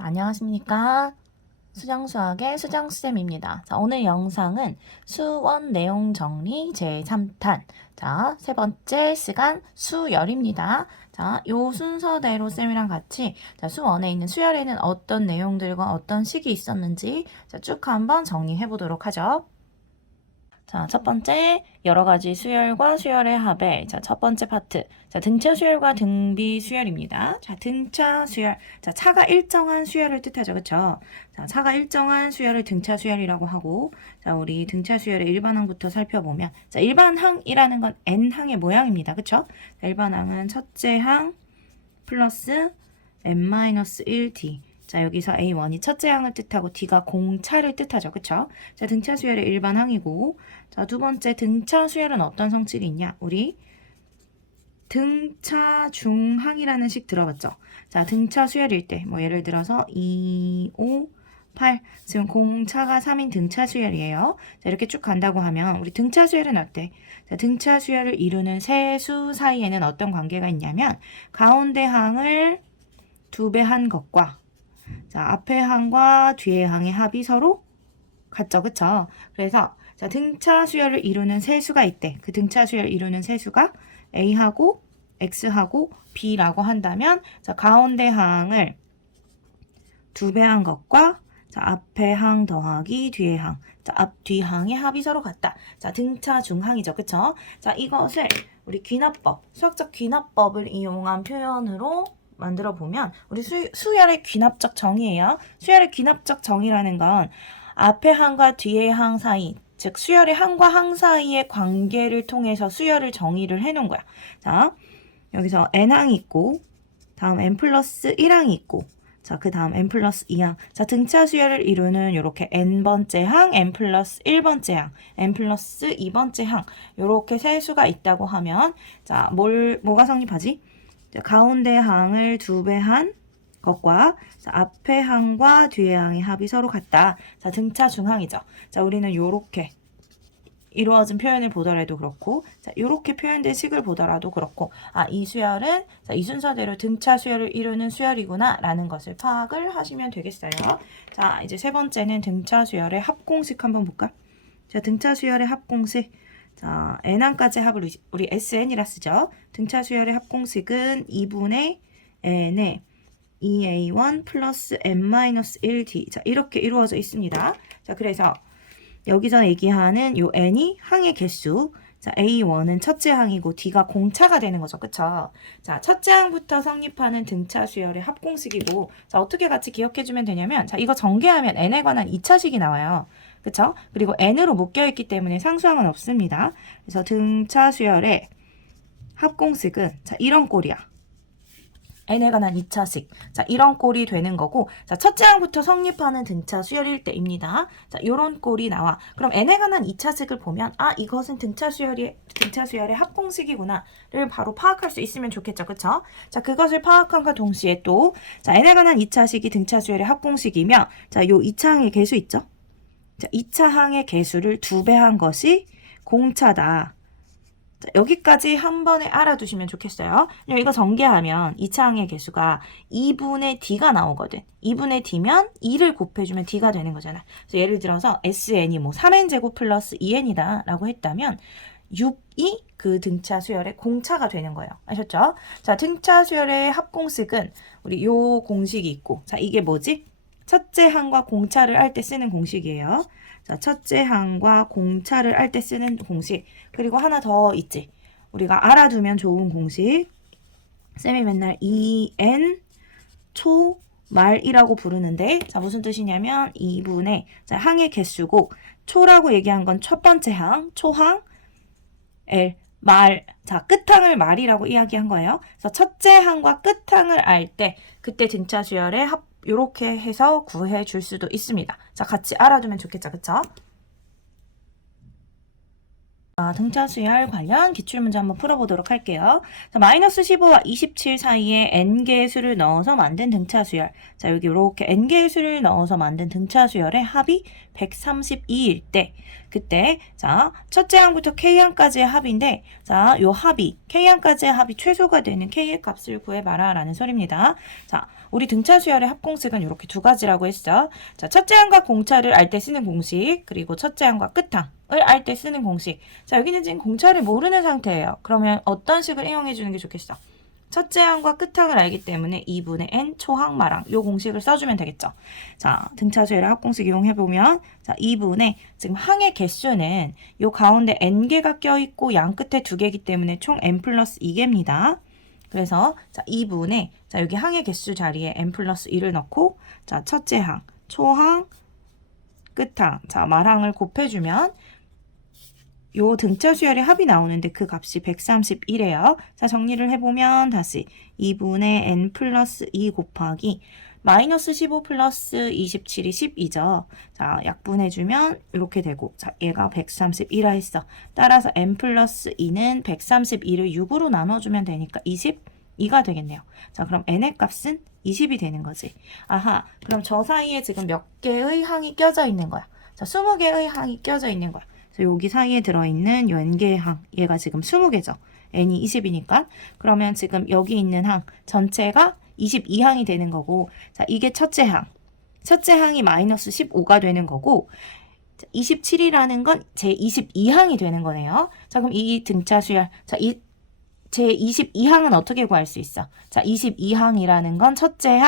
안녕하십니까. 수정수학의 수정쌤입니다. 자, 오늘 영상은 수원 내용 정리 제3탄. 자, 세 번째 시간 수열입니다. 자, 요 순서대로 쌤이랑 같이 수원에 있는 수열에는 어떤 내용들과 어떤 식이 있었는지 쭉 한번 정리해 보도록 하죠. 자, 첫 번째, 여러 가지 수열과 수열의 합의. 자, 첫 번째 파트. 자, 등차 수열과 등비 수열입니다. 자, 등차 수열. 자, 차가 일정한 수열을 뜻하죠. 그쵸? 자, 차가 일정한 수열을 등차 수열이라고 하고, 자, 우리 등차 수열의 일반항부터 살펴보면, 자, 일반항이라는 건 n항의 모양입니다. 그쵸? 자, 일반항은 첫째 항 플러스 n-1t. 자, 여기서 A1이 첫째 항을 뜻하고 D가 공차를 뜻하죠. 그쵸? 자, 등차 수열의 일반항이고, 자, 두 번째 등차 수열은 어떤 성질이 있냐? 우리 등차 중항이라는 식 들어봤죠? 자, 등차 수열일 때, 뭐 예를 들어서 2, 5, 8. 지금 공차가 3인 등차 수열이에요. 자, 이렇게 쭉 간다고 하면 우리 등차 수열은 어때? 자, 등차 수열을 이루는 세 수 사이에는 어떤 관계가 있냐면 가운데 항을 2배 한 것과 자, 앞에 항과 뒤에 항의 합이 서로 같죠. 그쵸? 그래서 자, 등차 수열을 이루는 세 수가 있대. 그 등차 수열을 이루는 세 수가 A하고 X하고 B라고 한다면 자, 가운데 항을 2배 한 것과 자, 앞에 항 더하기 뒤에 항. 자, 앞, 뒤 항의 합이 서로 같다. 자, 등차 중항이죠. 그쵸? 자, 이것을 우리 귀납법, 수학적 귀납법을 이용한 표현으로 만들어 보면 우리 수열의 귀납적 정의예요. 수열의 귀납적 정의라는 건 앞에 항과 뒤에 항 사이, 즉 수열의 항과 항 사이의 관계를 통해서 수열을 정의를 해놓은 거야. 자, 여기서 n항이 있고 다음 n 플러스 1항이 있고 자, 그 다음 n 플러스 2항. 자, 등차 수열을 이루는 이렇게 n번째 항, n 플러스 1번째 항, n 플러스 2번째 항 이렇게 세 수가 있다고 하면 자, 뭐가 성립하지? 자, 가운데 항을 2배 한 것과 자, 앞에 항과 뒤에 항의 합이 서로 같다. 자, 등차 중항이죠. 자, 우리는 요렇게 이루어진 표현을 보더라도 그렇고 자, 요렇게 표현된 식을 보더라도 그렇고 아, 이 수열은 자, 이 순서대로 등차 수열을 이루는 수열이구나 라는 것을 파악을 하시면 되겠어요. 자, 이제 세 번째는 등차 수열의 합공식 한번 볼까? 자, 등차 수열의 합공식 자, n항까지 합을 우리 SN이라 쓰죠. 등차 수열의 합공식은 2분의 n에 2a1 플러스 n-1t 자, 이렇게 이루어져 있습니다. 자, 그래서 여기서 얘기하는 요 n이 항의 개수 자, A1은 첫째 항이고 D가 공차가 되는 거죠. 그쵸? 자, 첫째 항부터 성립하는 등차 수열의 합공식이고 자, 어떻게 같이 기억해주면 되냐면 자, 이거 전개하면 n에 관한 2차식이 나와요. 그쵸? 그리고 n으로 묶여있기 때문에 상수항은 없습니다. 그래서 등차 수열의 합공식은 자, 이런 꼴이야. n에 관한 2차식. 자, 이런 꼴이 되는 거고, 자, 첫째 항부터 성립하는 등차 수열일 때입니다. 자, 요런 꼴이 나와. 그럼 n에 관한 2차식을 보면, 아, 이것은 등차 수열의 합공식이구나를 바로 파악할 수 있으면 좋겠죠. 그쵸? 자, 그것을 파악함과 동시에 또, 자, n에 관한 2차식이 등차 수열의 합공식이며, 자, 요 2차 항의 개수 있죠? 자, 2차 항의 개수를 2배 한 것이 공차다. 자, 여기까지 한 번에 알아두시면 좋겠어요. 이거 전개하면 2차 항의 개수가 2분의 d가 나오거든. 2분의 d면 2를 곱해주면 d가 되는 거잖아. 그래서 예를 들어서 sn이 뭐 3n제곱 플러스 2n이다 라고 했다면 6이 그 등차 수열의 공차가 되는 거예요. 아셨죠? 자, 등차 수열의 합공식은 우리 요 공식이 있고 자, 이게 뭐지? 첫째 항과 공차를 할 때 쓰는 공식이에요. 자, 첫째 항과 공차를 할 때 쓰는 공식. 그리고 하나 더 있지. 우리가 알아두면 좋은 공식. 쌤이 맨날 2n 초 말이라고 부르는데 자, 무슨 뜻이냐면 2분의 자, 항의 개수고 초라고 얘기한 건 첫 번째 항, 초항, L, 말. 자, 끝항을 말이라고 이야기한 거예요. 그래서 첫째 항과 끝항을 알 때 그때 등차 수열의 요렇게 해서 구해 줄 수도 있습니다. 자, 같이 알아두면 좋겠죠. 그쵸? 등차 수열 관련 기출문제 한번 풀어보도록 할게요. 자, 마이너스 15와 27 사이에 n개의 수를 넣어서 만든 등차 수열. 자, 여기 이렇게 n개의 수를 넣어서 만든 등차 수열의 합이 132일 때 그때 자 첫째 항부터 K항까지의 합인데 자 요 합이 K항까지의 합이 최소가 되는 K의 값을 구해봐라 라는 소리입니다. 자 우리 등차 수열의 합공식은 이렇게 두 가지라고 했어. 자 첫째 항과 공차를 알 때 쓰는 공식 그리고 첫째 항과 끝항을 알 때 쓰는 공식. 자 여기는 지금 공차를 모르는 상태예요. 그러면 어떤 식을 이용해 주는 게 좋겠어? 첫째 항과 끝항을 알기 때문에 2분의 n 초항마랑 요 공식을 써주면 되겠죠. 자, 등차 수열의 합공식 이용해보면 자 2분의 지금 항의 개수는 요 가운데 n개가 껴있고 양 끝에 2개이기 때문에 총 n 플러스 2개입니다. 그래서 자 2분의 자 여기 항의 개수 자리에 n 플러스 2를 넣고 자 첫째 항, 초항, 끝항 자 말항을 곱해주면 요 등차 수열의 합이 나오는데 그 값이 131이에요. 자, 정리를 해보면 다시 2분의 n 플러스 2 곱하기 마이너스 15 플러스 27이 12죠. 자, 약분해주면 이렇게 되고 자, 얘가 131라 했어. 따라서 n 플러스 2는 132를 6으로 나눠주면 되니까 22가 되겠네요. 자, 그럼 n의 값은 20이 되는 거지. 아하, 그럼 저 사이에 지금 몇 개의 항이 껴져 있는 거야. 자, 20개의 항이 껴져 있는 거야. 여기 사이에 들어있는 요 n개의 항 얘가 지금 20개죠. n이 20이니까 그러면 지금 여기 있는 항 전체가 22항이 되는 거고 자 이게 첫째 항이 마이너스 15가 되는 거고 27이라는 건 제 22항이 되는 거네요. 자 그럼 이 등차 수열 제 22항은 어떻게 구할 수 있어? 자 22항이라는 건 첫째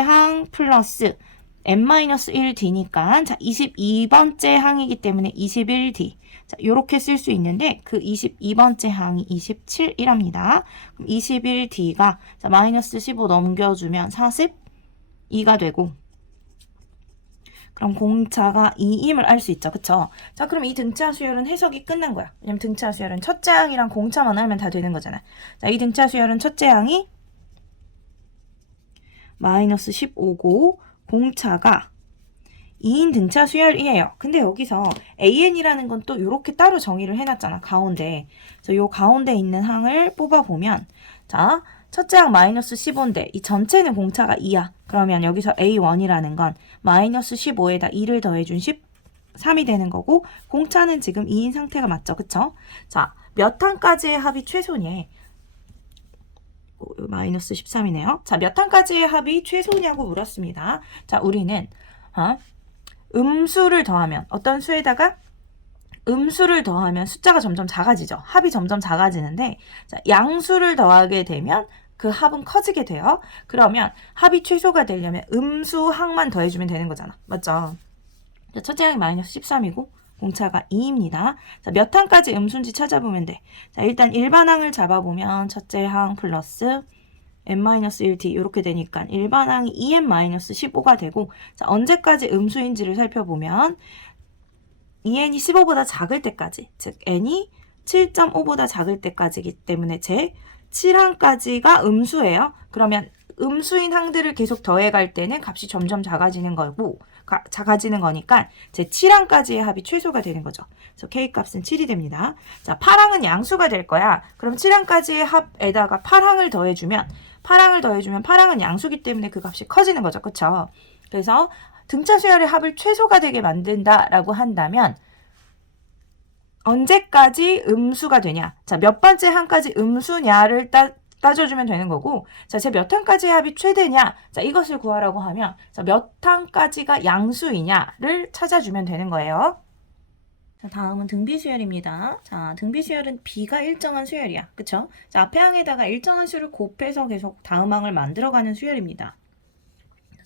항 플러스 n-1d니까 자 22번째 항이기 때문에 21d 자 요렇게 쓸 수 있는데 그 22번째 항이 27이랍니다. 그럼 21d가 자 마이너스 15 넘겨주면 42가 되고 그럼 공차가 2임을 알 수 있죠. 그쵸? 자 그럼 이 등차 수열은 해석이 끝난 거야. 왜냐면 등차 수열은 첫째 항이랑 공차만 알면 다 되는 거잖아. 자 이 등차 수열은 첫째 항이 마이너스 15고 공차가 2인 등차 수열이에요. 근데 여기서 AN이라는 건 또 이렇게 따로 정의를 해놨잖아. 가운데. 그래서 요 가운데 있는 항을 뽑아보면 자 첫째 항 마이너스 15인데 이 전체는 공차가 2야. 그러면 여기서 A1이라는 건 마이너스 15에다 2를 더해준 13이 되는 거고 공차는 지금 2인 상태가 맞죠. 그쵸? 자, 몇 항까지의 합이 최소니? 마이너스 13이네요. 자, 몇 항까지의 합이 최소냐고 물었습니다. 자, 우리는 음수를 더하면 어떤 수에다가 음수를 더하면 숫자가 점점 작아지죠. 합이 점점 작아지는데 자, 양수를 더하게 되면 그 합은 커지게 돼요. 그러면 합이 최소가 되려면 음수항만 더해주면 되는 거잖아. 맞죠? 자, 첫째 항이 마이너스 13이고 공차가 2입니다. 자, 몇 항까지 음수인지 찾아보면 돼. 자, 일단 일반항을 잡아보면 첫째 항 플러스 n-1d 이렇게 되니까 일반항이 2n-15가 되고 자, 언제까지 음수인지를 살펴보면 2n이 15보다 작을 때까지 즉 n이 7.5보다 작을 때까지이기 때문에 제 7항까지가 음수예요. 그러면 음수인 항들을 계속 더해갈 때는 값이 점점 작아지는 거고 작아지는 거니까 제 7항까지의 합이 최소가 되는 거죠. 그래서 K값은 7이 됩니다. 자, 8항은 양수가 될 거야. 그럼 7항까지의 합에다가 8항을 더해주면 8항은 양수기 때문에 그 값이 커지는 거죠. 그쵸? 그래서 등차 수열의 합을 최소가 되게 만든다라고 한다면 언제까지 음수가 되냐? 자, 몇 번째 항까지 음수냐를 따져주면 되는 거고 자, 제 몇 항까지의 합이 최대냐? 자, 이것을 구하라고 하면 자, 몇 항까지가 양수이냐를 찾아주면 되는 거예요. 자, 다음은 등비수열입니다. 자, 등비수열은 B가 일정한 수열이야. 그쵸? 자, 앞에 항에다가 일정한 수를 곱해서 계속 다음 항을 만들어가는 수열입니다.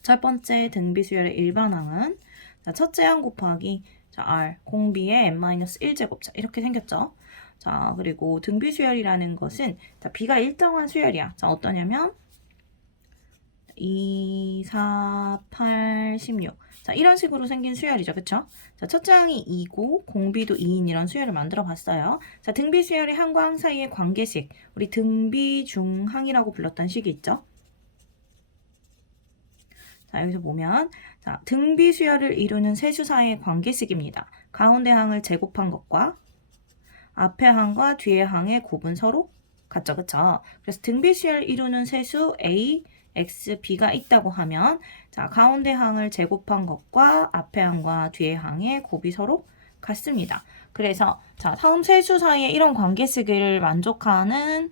첫 번째 등비수열의 일반항은 자, 첫째 항 곱하기 자, R 공비의 n-1제곱 자, 이렇게 생겼죠. 자, 그리고 등비수열이라는 것은 자, B가 일정한 수열이야. 자, 어떠냐면 2, 4, 8, 16. 자, 이런 식으로 생긴 수열이죠. 그쵸? 자, 첫째 항이 2고 공비도 2인 이런 수열을 만들어 봤어요. 자, 등비수열의 항과 항 사이의 관계식. 우리 등비중항이라고 불렀던 식이 있죠. 자, 여기서 보면 자, 등비수열을 이루는 세수 사이의 관계식입니다. 가운데 항을 제곱한 것과 앞에 항과 뒤에 항의 곱은 서로 같죠. 그쵸? 그래서 등비수열을 이루는 세수 A, x, b가 있다고 하면 자, 가운데 항을 제곱한 것과 앞에 항과 뒤에 항의 곱이 서로 같습니다. 그래서 자, 다음 세 수 사이에 이런 관계식을 만족하는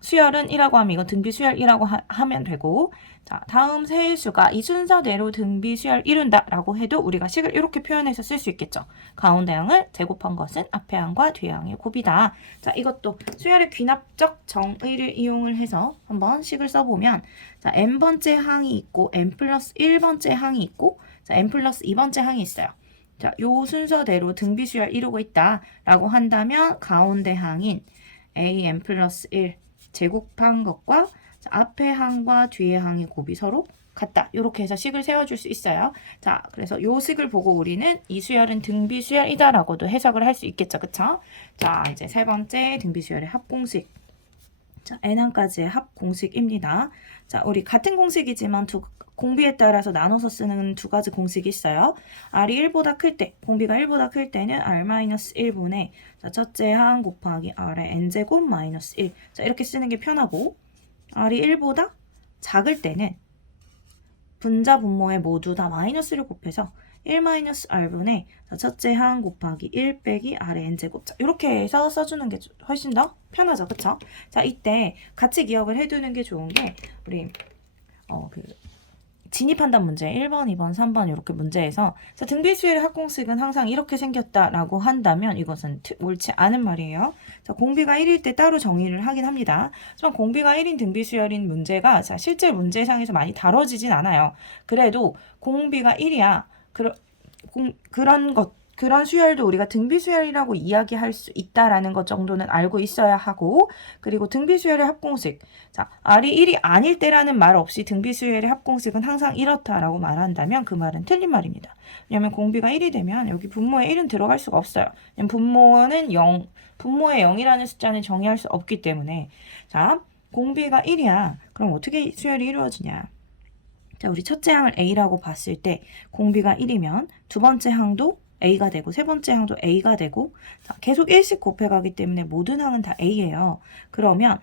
수열은 1라고 하면 이거 등비 수열 1라고 하면 되고, 자, 다음 세 수가 이 순서대로 등비 수열 이룬다 라고 해도 우리가 식을 이렇게 표현해서 쓸 수 있겠죠. 가운데 항을 제곱한 것은 앞에 항과 뒤에 항의 곱이다. 자, 이것도 수열의 귀납적 정의를 이용을 해서 한번 식을 써보면, 자, n번째 항이 있고 n 플러스 1번째 항이 있고, 자, n 플러스 2번째 항이 있어요. 자, 요 순서대로 등비 수열 이루고 있다 라고 한다면 가운데 항인 an 플러스 1 제곱한 것과 앞에 항과 뒤에 항의 곱이 서로 같다. 이렇게 해서 식을 세워줄 수 있어요. 자, 그래서 요 식을 보고 우리는 이 수열은 등비 수열이다 라고도 해석을 할 수 있겠죠. 그쵸? 자, 이제 세 번째 등비 수열의 합공식. 자, n항까지의 합공식입니다. 자, 우리 같은 공식이지만 공비에 따라서 나눠서 쓰는 두 가지 공식이 있어요. r이 1보다 클 때, 공비가 1보다 클 때는 r-1분의 자, 첫째 항 곱하기 r의 n제곱 마이너스 1. 자, 이렇게 쓰는 게 편하고, r이 1보다 작을 때는 분자 분모에 모두 다 마이너스를 곱해서 1-r분의 첫째 항 곱하기 1 빼기 r의 n제곱. 자, 이렇게 해서 써주는 게 훨씬 더 편하죠. 그쵸? 자, 이때 같이 기억을 해두는 게 좋은 게, 우리, 진입한단 문제 1번, 2번, 3번 이렇게 문제에서 자, 등비수열의 합공식은 항상 이렇게 생겼다라고 한다면 이것은 옳지 않은 말이에요. 자, 공비가 1일 때 따로 정의를 하긴 합니다. 하지만 공비가 1인 등비수열인 문제가 자, 실제 문제상에서 많이 다뤄지진 않아요. 그래도 공비가 1이야. 그런 수열도 우리가 등비수열이라고 이야기할 수 있다라는 것 정도는 알고 있어야 하고, 그리고 등비수열의 합공식. 자, R이 1이 아닐 때라는 말 없이 등비수열의 합공식은 항상 이렇다라고 말한다면 그 말은 틀린 말입니다. 왜냐하면 공비가 1이 되면 여기 분모에 1은 들어갈 수가 없어요. 분모는 0, 분모에 0이라는 숫자는 정의할 수 없기 때문에. 자, 공비가 1이야. 그럼 어떻게 수열이 이루어지냐? 자, 우리 첫째 항을 A라고 봤을 때 공비가 1이면 두 번째 항도 A가 되고 세 번째 항도 A가 되고, 자, 계속 1씩 곱해가기 때문에 모든 항은 다 A예요. 그러면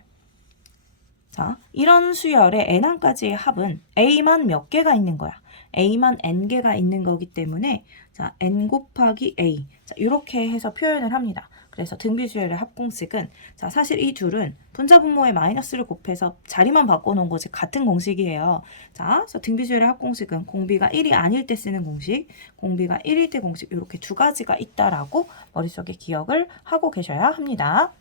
자, 이런 수열의 n항까지의 합은 A만 몇 개가 있는 거야. A만 n개가 있는 거기 때문에 자, n 곱하기 A. 자, 이렇게 해서 표현을 합니다. 그래서 등비수열의 합공식은 자, 사실 이 둘은 분자 분모에 마이너스를 곱해서 자리만 바꿔놓은 거지 같은 공식이에요. 자, 그래서 등비수열의 합공식은 공비가 1이 아닐 때 쓰는 공식, 공비가 1일 때 공식 이렇게 두 가지가 있다라고 머릿속에 기억을 하고 계셔야 합니다.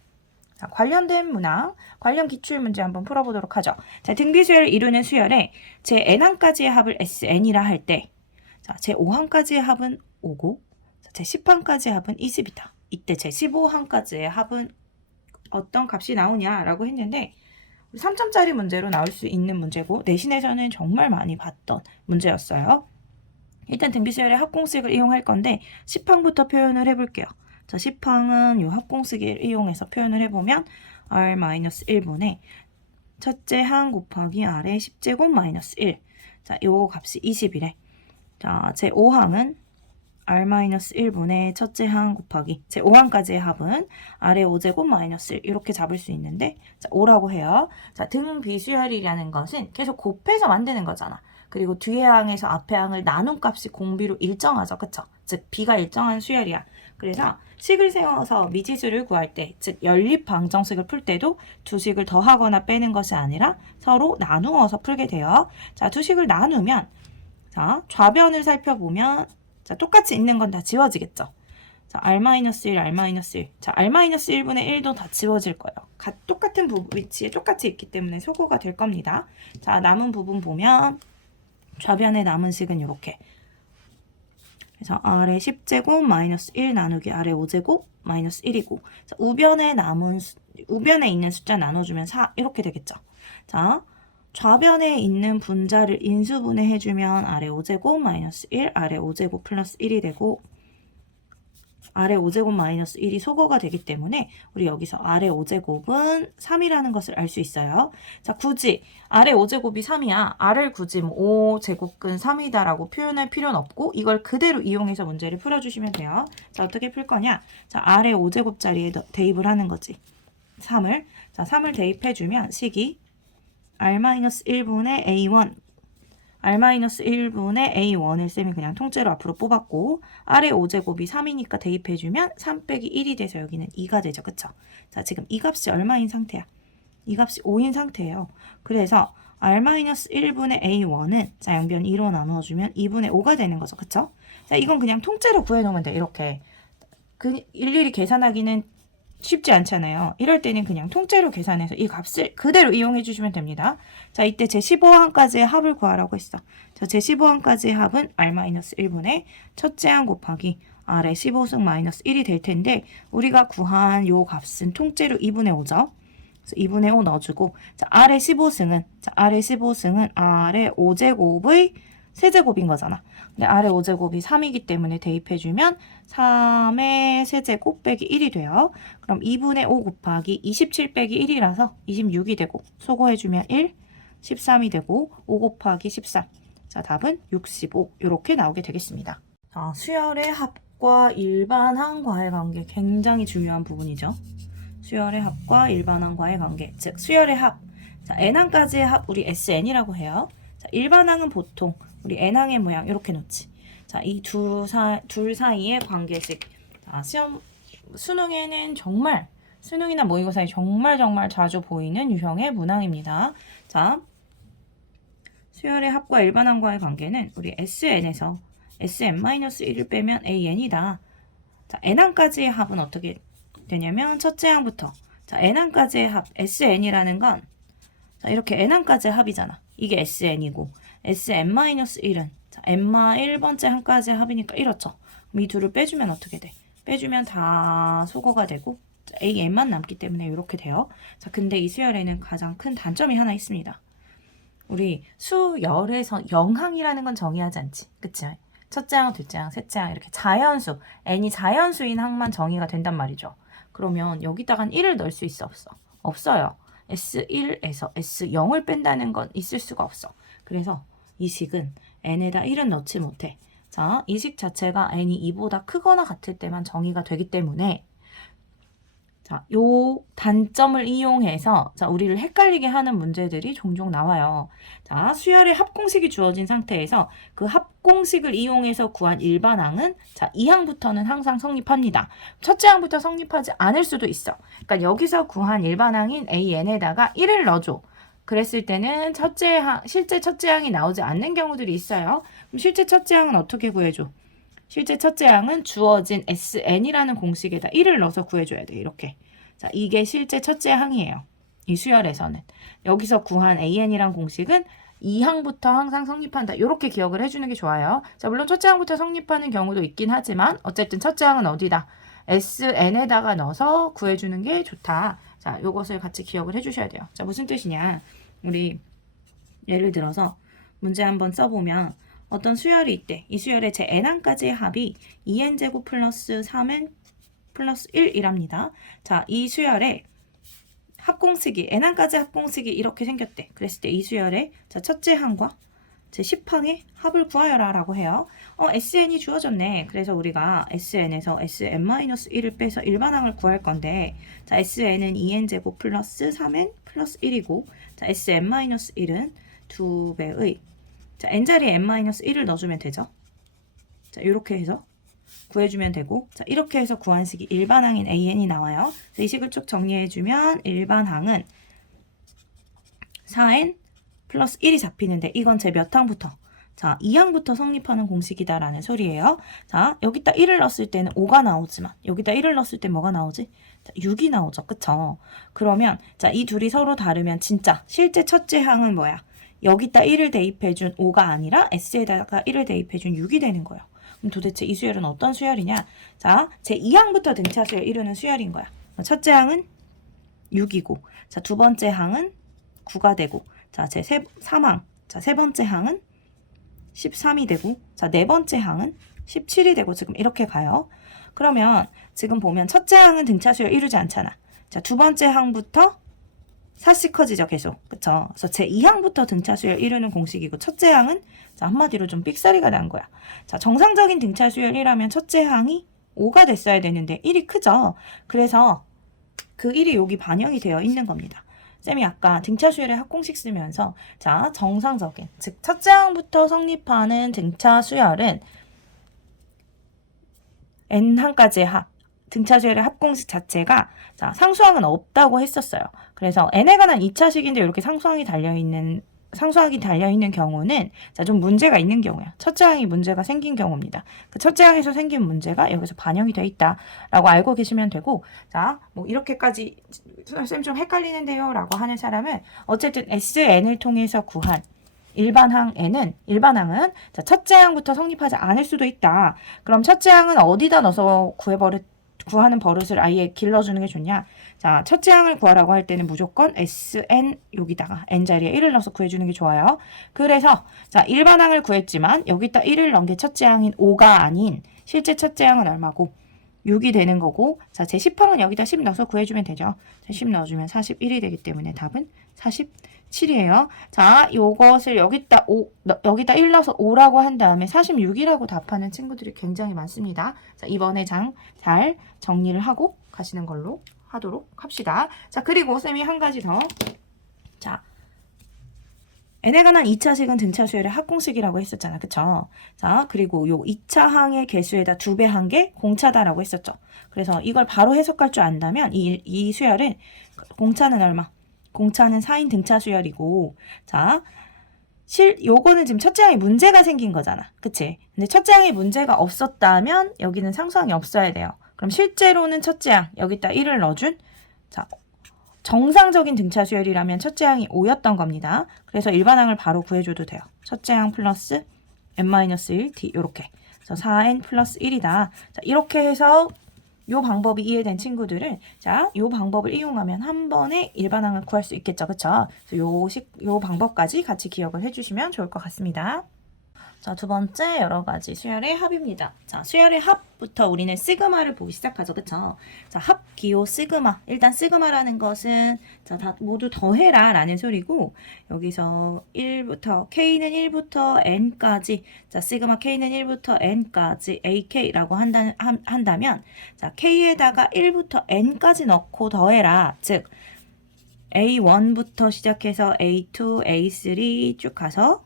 자, 관련된 문항, 관련 기출문제 한번 풀어보도록 하죠. 자, 등비수열을 이루는 수열에 제 n항까지의 합을 Sn이라 할 때, 자, 제 5항까지의 합은 5고, 제 10항까지의 합은 20이다. 이때 제 15항까지의 합은 어떤 값이 나오냐라고 했는데 3점짜리 문제로 나올 수 있는 문제고 내신에서는 정말 많이 봤던 문제였어요. 일단 등비수열의 합공식을 이용할 건데 10항부터 표현을 해볼게요. 자, 10항은 이 합공식을 이용해서 표현을 해보면 r-1분의 첫째 항 곱하기 r의 10제곱 마이너스 1. 자, 요 값이 20이래. 자, 제 5항은 r-1분의 첫째 항 곱하기 제 5항까지의 합은 r의 5제곱 마이너스 1 이렇게 잡을 수 있는데 자, 5라고 해요. 자, 등비수열이라는 것은 계속 곱해서 만드는 거잖아. 그리고 뒤에 항에서 앞에 항을 나눈 값이 공비로 일정하죠. 그쵸? 즉 b가 일정한 수열이야. 그래서 식을 세워서 미지수를 구할 때, 즉 연립방정식을 풀 때도 두 식을 더하거나 빼는 것이 아니라 서로 나누어서 풀게 돼요. 자, 두 식을 나누면 자, 좌변을 살펴보면 자, 똑같이 있는 건 다 지워지겠죠. 자, r-1, r-1. 자, r-1분의 1도 다 지워질 거예요. 똑같은 위치에 똑같이 있기 때문에 소거가 될 겁니다. 자, 남은 부분 보면 좌변에 남은 식은 이렇게. 그래서 r의 10제곱 마이너스 1 나누기 r의 5제곱 마이너스 1이고 자, 우변에 있는 숫자 나눠주면 4 이렇게 되겠죠. 자, 좌변에 있는 분자를 인수분해해주면 r의 5제곱 마이너스 1 r의 5제곱 플러스 1이 되고 r의 5제곱 마이너스 1이 소거가 되기 때문에 우리 여기서 r의 5제곱은 3이라는 것을 알 수 있어요. 자, 굳이 r의 5제곱이 3이야. r을 굳이 5제곱근 3이다 라고 표현할 필요는 없고 이걸 그대로 이용해서 문제를 풀어주시면 돼요. 자, 어떻게 풀 거냐? 자, r의 5제곱자리에 대입을 하는 거지. 3을. 자, 3을 대입해주면 식이 R-1분의 A1 R-1분의 A1을 쌤이 그냥 통째로 앞으로 뽑았고 아래 5제곱이 3이니까 대입해주면 3 빼기 1이 돼서 여기는 2가 되죠. 그쵸? 자, 지금 이 값이 얼마인 상태야? 이 값이 5인 상태예요. 그래서 R-1분의 A1은 자, 양변 2로 나누어주면 2분의 5가 되는 거죠. 그쵸? 자, 이건 그냥 통째로 구해놓으면 돼요. 이렇게. 일일이 계산하기는 쉽지 않잖아요. 이럴 때는 그냥 통째로 계산해서 이 값을 그대로 이용해 주시면 됩니다. 자, 이때 제15항까지의 합을 구하라고 했어. 자, 제15항까지의 합은 R-1분의 첫째 항 곱하기 R의 15승 마이너스 1이 될 텐데 우리가 구한 요 값은 통째로 2분의 5죠. 그래서 2분의 5 넣어주고 자, R의 15승은 R의 5제곱의 세제곱인 거잖아. 근데 R의 5제곱이 3이기 때문에 대입해주면 3의 세제곱 빼기 1이 돼요. 그럼 2분의 5 곱하기 27 빼기 1이라서 26이 되고 소거해주면 1, 13이 되고 5 곱하기 13. 자, 답은 65 이렇게 나오게 되겠습니다. 자, 수열의 합과 일반항과의 관계 굉장히 중요한 부분이죠. 수열의 합과 일반항과의 관계, 즉 수열의 합. 자, n항까지의 합 우리 SN이라고 해요. 자, 일반항은 보통 우리 n항의 모양 이렇게 놓지. 자, 이 둘 사이의 관계식. 자, 수능에는 정말 수능이나 모의고사에 정말 자주 보이는 유형의 문항입니다. 자, 수열의 합과 일반항과의 관계는 우리 SN에서 Sn-1을 빼면 AN이다. 자, n항까지의 합은 어떻게 되냐면 첫째 항부터 자, n항까지의 합 SN이라는 건 자, 이렇게 n항까지의 합이잖아. 이게 SN이고 Sn-1은 자, n마 1번째 항까지의 합이니까 이렇죠. 그럼 이 둘을 빼주면 어떻게 돼? 빼주면 다 소거가 되고 자, AN만 남기 때문에 이렇게 돼요. 자, 근데 이 수열에는 가장 큰 단점이 하나 있습니다. 우리 수열에서 영항이라는 건 정의하지 않지. 그치? 첫째 항, 둘째 항, 셋째 항 이렇게 자연수, n이 자연수인 항만 정의가 된단 말이죠. 그러면 여기다간 1을 넣을 수 있어? 없어? 없어요. S1에서 S0을 뺀다는 건 있을 수가 없어. 그래서 이 식은 n에다 1은 넣지 못해. 자, 이 식 자체가 n이 2보다 크거나 같을 때만 정의가 되기 때문에 자, 요 단점을 이용해서 자, 우리를 헷갈리게 하는 문제들이 종종 나와요. 자, 수열의 합공식이 주어진 상태에서 그 합공식을 이용해서 구한 일반항은 자, 2항부터는 항상 성립합니다. 첫째 항부터 성립하지 않을 수도 있어. 그러니까 여기서 구한 일반항인 AN에다가 1을 넣어줘. 그랬을 때는 실제 첫째 항이 나오지 않는 경우들이 있어요. 그럼 실제 첫째 항은 어떻게 구해줘? 실제 첫째 항은 주어진 SN이라는 공식에다 1을 넣어서 구해줘야 돼. 이렇게. 자, 이게 실제 첫째 항이에요. 이 수열에서는. 여기서 구한 AN이란 공식은 2항부터 항상 성립한다. 이렇게 기억을 해주는 게 좋아요. 자, 물론 첫째 항부터 성립하는 경우도 있긴 하지만 어쨌든 첫째 항은 어디다? SN에다가 넣어서 구해주는 게 좋다. 자, 이것을 같이 기억을 해주셔야 돼요. 자, 무슨 뜻이냐? 우리 예를 들어서 문제 한번 써보면 어떤 수열이 있대. 이 수열의 제 n항까지의 합이 2n제곱 플러스 3n 플러스 1이랍니다. 자, 이 수열의 합공식이 n항까지 합공식이 이렇게 생겼대. 그랬을 때 이 수열의 자, 첫째 항과 제 10항의 합을 구하여라 라고 해요. SN이 주어졌네. 그래서 우리가 SN에서 Sn-1을 빼서 일반항을 구할 건데 자, SN은 2n제곱 플러스 3n 플러스 1이고 자, Sn-1은 2배의 자, n자리에 n-1을 넣어주면 되죠. 자, 이렇게 해서 구해주면 되고 자, 이렇게 해서 구한 식이 일반항인 AN이 나와요. 자, 이 식을 쭉 정리해주면 일반항은 4n 플러스 1이 잡히는데 이건 제 몇 항부터? 자, 2항부터 성립하는 공식이다라는 소리예요. 자, 여기다 1을 넣었을 때는 5가 나오지만 여기다 1을 넣었을 때 뭐가 나오지? 자, 6이 나오죠. 그쵸? 그러면 자, 이 둘이 서로 다르면 진짜 실제 첫째 항은 뭐야? 여기다 1을 대입해준 5가 아니라 S에다가 1을 대입해준 6이 되는 거예요. 그럼 도대체 이 수열은 어떤 수열이냐? 자, 제 2항부터 등차 수열 이루는 수열인 거야. 첫째 항은 6이고, 자, 두 번째 항은 9가 되고, 자, 제 3항, 자, 세 번째 항은 13이 되고, 자, 네 번째 항은 17이 되고, 지금 이렇게 가요. 그러면 지금 보면 첫째 항은 등차 수열 이루지 않잖아. 자, 두 번째 항부터 4씩 커지죠, 계속. 그쵸? 그래서 제 2항부터 등차 수열 이루는 공식이고, 첫째 항은, 자, 한마디로 좀 삑사리가 난 거야. 자, 정상적인 등차 수열이라면 첫째 항이 5가 됐어야 되는데, 1이 크죠? 그래서 그 1이 여기 반영이 되어 있는 겁니다. 쌤이 아까 등차 수열의 합공식 쓰면서 자, 정상적인, 즉 첫째 항부터 성립하는 등차 수열은 n 항까지의 합, 등차 수열의 합공식 자체가 자, 상수항은 없다고 했었어요. 그래서 n에 관한 2차식인데 이렇게 상수항이 달려있는 경우는 자, 좀 문제가 있는 경우야. 첫째 항이 문제가 생긴 경우입니다. 그 첫째 항에서 생긴 문제가 여기서 반영이 돼 있다라고 알고 계시면 되고, 자, 뭐 이렇게까지 쌤 좀 헷갈리는데요 라고 하는 사람은 어쨌든 SN을 통해서 구한 일반항은 자, 첫째 항부터 성립하지 않을 수도 있다. 그럼 첫째 항은 어디다 넣어서 구하는 버릇을 아예 길러주는 게 좋냐? 자, 첫째 항을 구하라고 할 때는 무조건 SN 여기다가 N 자리에 1을 넣어서 구해주는 게 좋아요. 그래서 자, 일반항을 구했지만 여기다 1을 넣은 게 첫째 항인 5가 아닌 실제 첫째 항은 얼마고? 6이 되는 거고, 자, 제 18은 여기다 10 넣어서 구해주면 되죠. 10 넣어주면 41이 되기 때문에 답은 47이에요. 자, 요것을 여기다 1 넣어서 5라고 한 다음에 46이라고 답하는 친구들이 굉장히 많습니다. 자, 이번에 잘 정리를 하고 가시는 걸로 하도록 합시다. 자, 그리고 쌤이 한 가지 더. 자, n에 관한 2차식은 등차 수열의 합공식이라고 했었잖아. 그쵸? 자, 그리고 요 2차 항의 개수에다 2배 한 게 공차다라고 했었죠. 그래서 이걸 바로 해석할 줄 안다면 이 수열은 공차는 얼마? 공차는 4인 등차 수열이고, 자, 요거는 지금 첫째 항에 문제가 생긴 거잖아. 그치? 근데 첫째 항에 문제가 없었다면 여기는 상수항이 없어야 돼요. 그럼 실제로는 첫째 항, 여기다 1을 넣어준, 자, 정상적인 등차 수열이라면 첫째 항이 5였던 겁니다. 그래서 일반항을 바로 구해줘도 돼요. 첫째 항 플러스 n-1 d 요렇게. 그래서 4n 플러스 1이다. 자, 이렇게 해서 요 방법이 이해된 친구들은 자, 요 방법을 이용하면 한 번에 일반항을 구할 수 있겠죠. 그쵸? 그래서 요 방법까지 같이 기억을 해주시면 좋을 것 같습니다. 자, 두 번째 여러 가지 수열의 합입니다. 자, 수열의 합부터 우리는 시그마를 보기 시작하죠. 그쵸? 자, 합, 기호, 시그마. 일단 시그마라는 것은 자, 다 모두 더해라 라는 소리고, 여기서 1부터 K는 1부터 N까지, 자, 시그마 K는 1부터 N까지 AK라고 한다면 자, K에다가 1부터 N까지 넣고 더해라. 즉 A1부터 시작해서 A2, A3 쭉 가서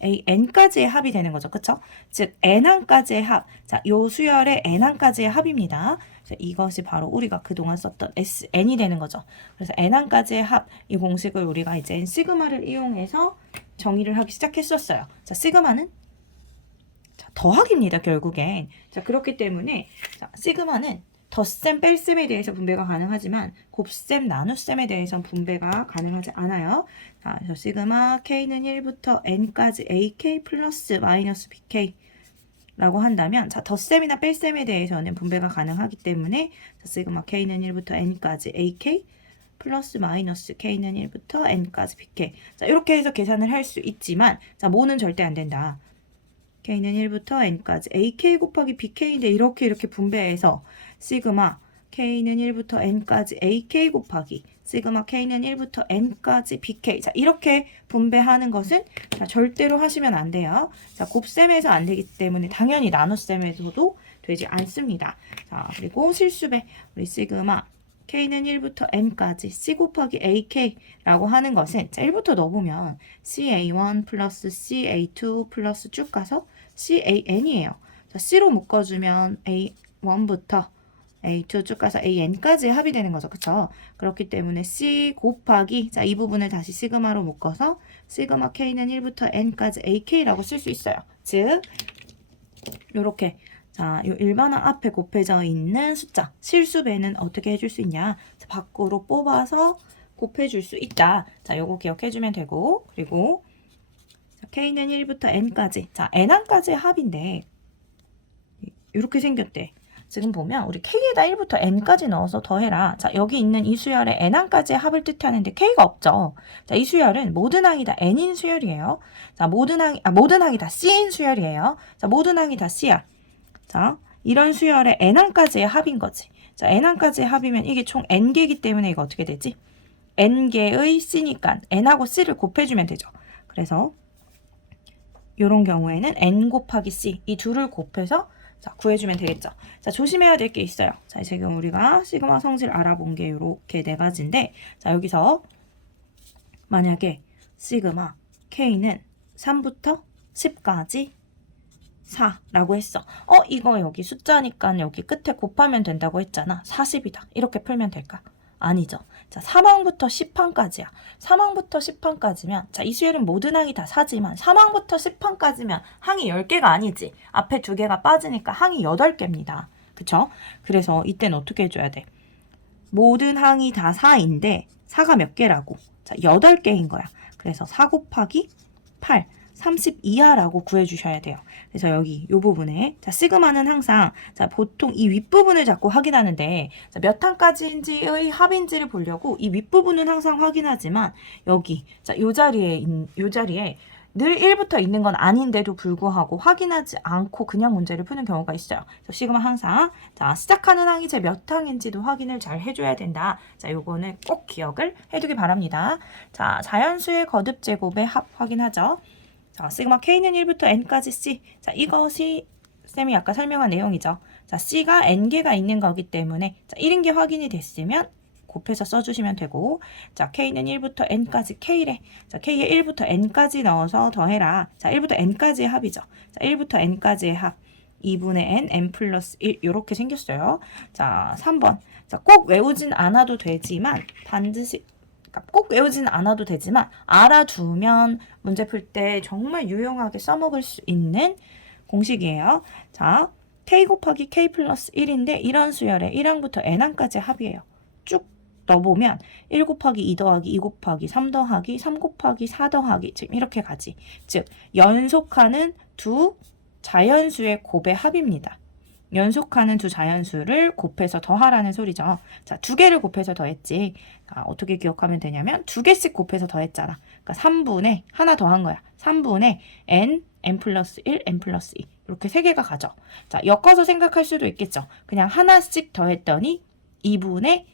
n까지의 합이 되는 거죠. 그쵸? 즉 n항까지의 합. 자, 요 수열의 n항까지의 합입니다. 그래서 이것이 바로 우리가 그동안 썼던 SN이 되는 거죠. 그래서 n항까지의 합, 이 공식을 우리가 이제 시그마를 이용해서 정의를 하기 시작했었어요. 자, 시그마는 자, 더하기입니다. 결국엔. 자, 그렇기 때문에 자, 시그마는 덧셈, 뺄셈에 대해서 분배가 가능하지만 곱셈, 나눗셈에 대해서는 분배가 가능하지 않아요. 자, 그래서 시그마 K는 1부터 N까지 AK 플러스 마이너스 BK 라고 한다면 자, 덧셈이나 뺄셈에 대해서는 분배가 가능하기 때문에 자, 시그마 K는 1부터 N까지 AK 플러스 마이너스 K는 1부터 N까지 BK. 자, 이렇게 해서 계산을 할 수 있지만 자, 뭐는 절대 안 된다. K는 1부터 N까지 AK 곱하기 BK인데 이렇게 분배해서 시그마 K는 1부터 N까지 AK 곱하기 시그마 K는 1부터 N까지 BK. 자, 이렇게 분배하는 것은 자, 절대로 하시면 안 돼요. 자, 곱셈에서 안 되기 때문에 당연히 나눗셈에서도 되지 않습니다. 자, 그리고 실수배 우리 시그마 K는 1부터 N까지 C 곱하기 AK라고 하는 것은 자, 1부터 넣어보면 CA1 플러스 CA2 플러스 쭉 가서 CAN이에요. 자, C로 묶어주면 A1부터 A2 쭉 가서 AN까지 합이 되는 거죠. 그쵸? 그렇기 때문에 C 곱하기 자, 이 부분을 다시 시그마로 묶어서 시그마 K는 1부터 N까지 AK라고 쓸 수 있어요. 즉 요렇게 자, 요 일반항 앞에 곱해져 있는 숫자 실수배는 어떻게 해줄 수 있냐? 자, 밖으로 뽑아서 곱해줄 수 있다. 자, 요거 기억해주면 되고 그리고 자, K는 1부터 N까지 자, N항까지의 합인데 이렇게 생겼대. 지금 보면 우리 K에다 1부터 N까지 넣어서 더해라. 자, 여기 있는 이 수열의 N항까지의 합을 뜻하는데 K가 없죠. 자, 이 수열은 모든 항이 다 N인 수열이에요. 자, 모든 항이 다 C인 수열이에요. 자, 모든 항이 다 C야. 자, 이런 수열의 N항까지의 합인 거지. 자, N항까지의 합이면 이게 총 N개이기 때문에 이거 어떻게 되지? N개의 C니까 N하고 C를 곱해주면 되죠. 그래서 이런 경우에는 N 곱하기 C 이 둘을 곱해서 자, 구해주면 되겠죠. 자, 조심해야 될 게 있어요. 자, 지금 우리가 시그마 성질 알아본 게 이렇게 네 가지인데, 자, 여기서 만약에 시그마 K는 3부터 10까지 4라고 했어. 이거 여기 숫자니까 여기 끝에 곱하면 된다고 했잖아. 40이다. 이렇게 풀면 될까? 아니죠. 자, 3항부터 10항까지야. 3항부터 10항까지면, 자, 이 수열은 모든 항이 다 4지만, 3항부터 10항까지면 항이 10개가 아니지. 앞에 2개가 빠지니까 항이 8개입니다. 그쵸? 그래서 이때는 어떻게 해줘야 돼? 모든 항이 다 4인데, 4가 몇 개라고? 자, 8개인 거야. 그래서 4 곱하기 8. 32하라고 구해주셔야 돼요. 그래서 여기 이 부분에 자 시그마는 항상 자 보통 이 윗부분을 자꾸 확인하는데 자, 몇 항까지인지의 합인지를 보려고 이 윗부분은 항상 확인하지만 여기 자 요 자리에 늘 1부터 있는 건 아닌데도 불구하고 확인하지 않고 그냥 문제를 푸는 경우가 있어요. 그래서 시그마 항상 자 시작하는 항이 제 몇 항인지도 확인을 잘 해줘야 된다. 자 요거는 꼭 기억을 해두기 바랍니다. 자 자연수의 거듭 제곱의 합 확인하죠. 자, 시그마 K는 1부터 N까지 C. 자, 이것이 쌤이 아까 설명한 내용이죠. 자, C가 N개가 있는 거기 때문에 자, 1인 게 확인이 됐으면 곱해서 써주시면 되고 자, K는 1부터 N까지 K래. 자, K에 1부터 N까지 넣어서 더해라. 자, 1부터 N까지의 합이죠. 자, 1부터 N까지의 합. 2분의 N, N 플러스 1 이렇게 생겼어요. 자, 3번. 자, 꼭 외우진 않아도 되지만 반드시 꼭 외우지는 않아도 되지만 알아두면 문제 풀 때 정말 유용하게 써먹을 수 있는 공식이에요. 자, K 곱하기 K 플러스 1인데 이런 수열에 1항부터 N항까지 합이에요. 쭉 넣어보면 1 곱하기 2 더하기 2 곱하기 3 더하기 3 곱하기 4 더하기 지금 이렇게 가지. 즉 연속하는 두 자연수의 곱의 합입니다. 연속하는 두 자연수를 곱해서 더하라는 소리죠. 자, 2개를 곱해서 더했지. 어떻게 기억하면 되냐면 2개씩 곱해서 더했잖아. 그러니까 3분의 하나 더한 거야. 3분의 n, n 플러스 1, n 플러스 2 이렇게 3개가 가죠. 자, 엮어서 생각할 수도 있겠죠. 그냥 하나씩 더했더니 2분의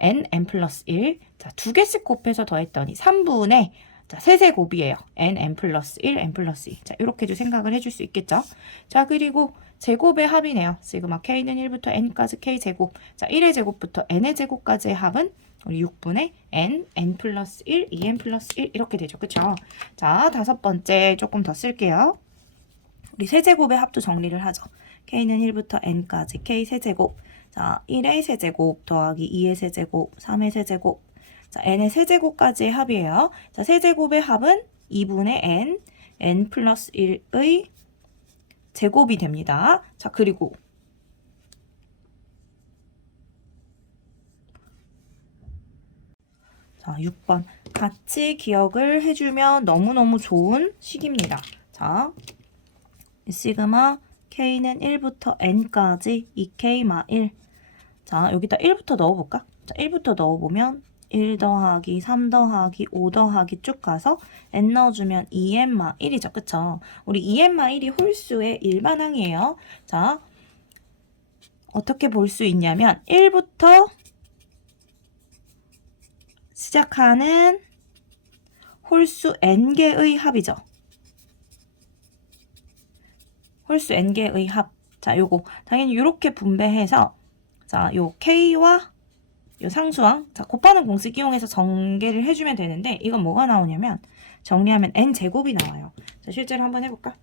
n, n 플러스 1. 자, 2개씩 곱해서 더했더니 3분의 자, 세제곱이에요. n, n 플러스 1, n 플러스 2. 자, 이렇게도 생각을 해줄 수 있겠죠. 자, 그리고 제곱의 합이네요. 시그마 K는 1부터 N까지 K제곱. 자, 1의 제곱부터 N의 제곱까지의 합은 우리 6분의 N, N 플러스 1, 2N 플러스 1 이렇게 되죠. 그쵸? 자, 5번째 조금 더 쓸게요. 우리 세제곱의 합도 정리를 하죠. K는 1부터 N까지 K 세제곱. 자, 1의 세제곱 더하기 2의 세제곱, 3의 세제곱. 자, N의 세제곱까지의 합이에요. 자, 세제곱의 합은 2분의 N, N 플러스 1의 제곱이 됩니다. 자, 그리고 자, 6번 같이 기억을 해주면 너무너무 좋은 식입니다. 자, 시그마 K는 1부터 N까지 2K 1. 자, 여기다 1부터 넣어볼까? 자, 1부터 넣어보면 1 더하기 3 더하기 5 더하기 쭉 가서 n 넣어주면 2n 1이죠. 그쵸? 우리 2n 1이 홀수의 일반항이에요. 자, 어떻게 볼 수 있냐면 1부터 시작하는 홀수 n개의 합이죠. 홀수 n개의 합. 자, 요거 당연히 이렇게 분배해서 자, 요 k와 요 상수항, 자, 곱하는 공식 이용해서 전개를 해주면 되는데 이건 뭐가 나오냐면 정리하면 n제곱이 나와요. 자, 실제로 한번 해볼까?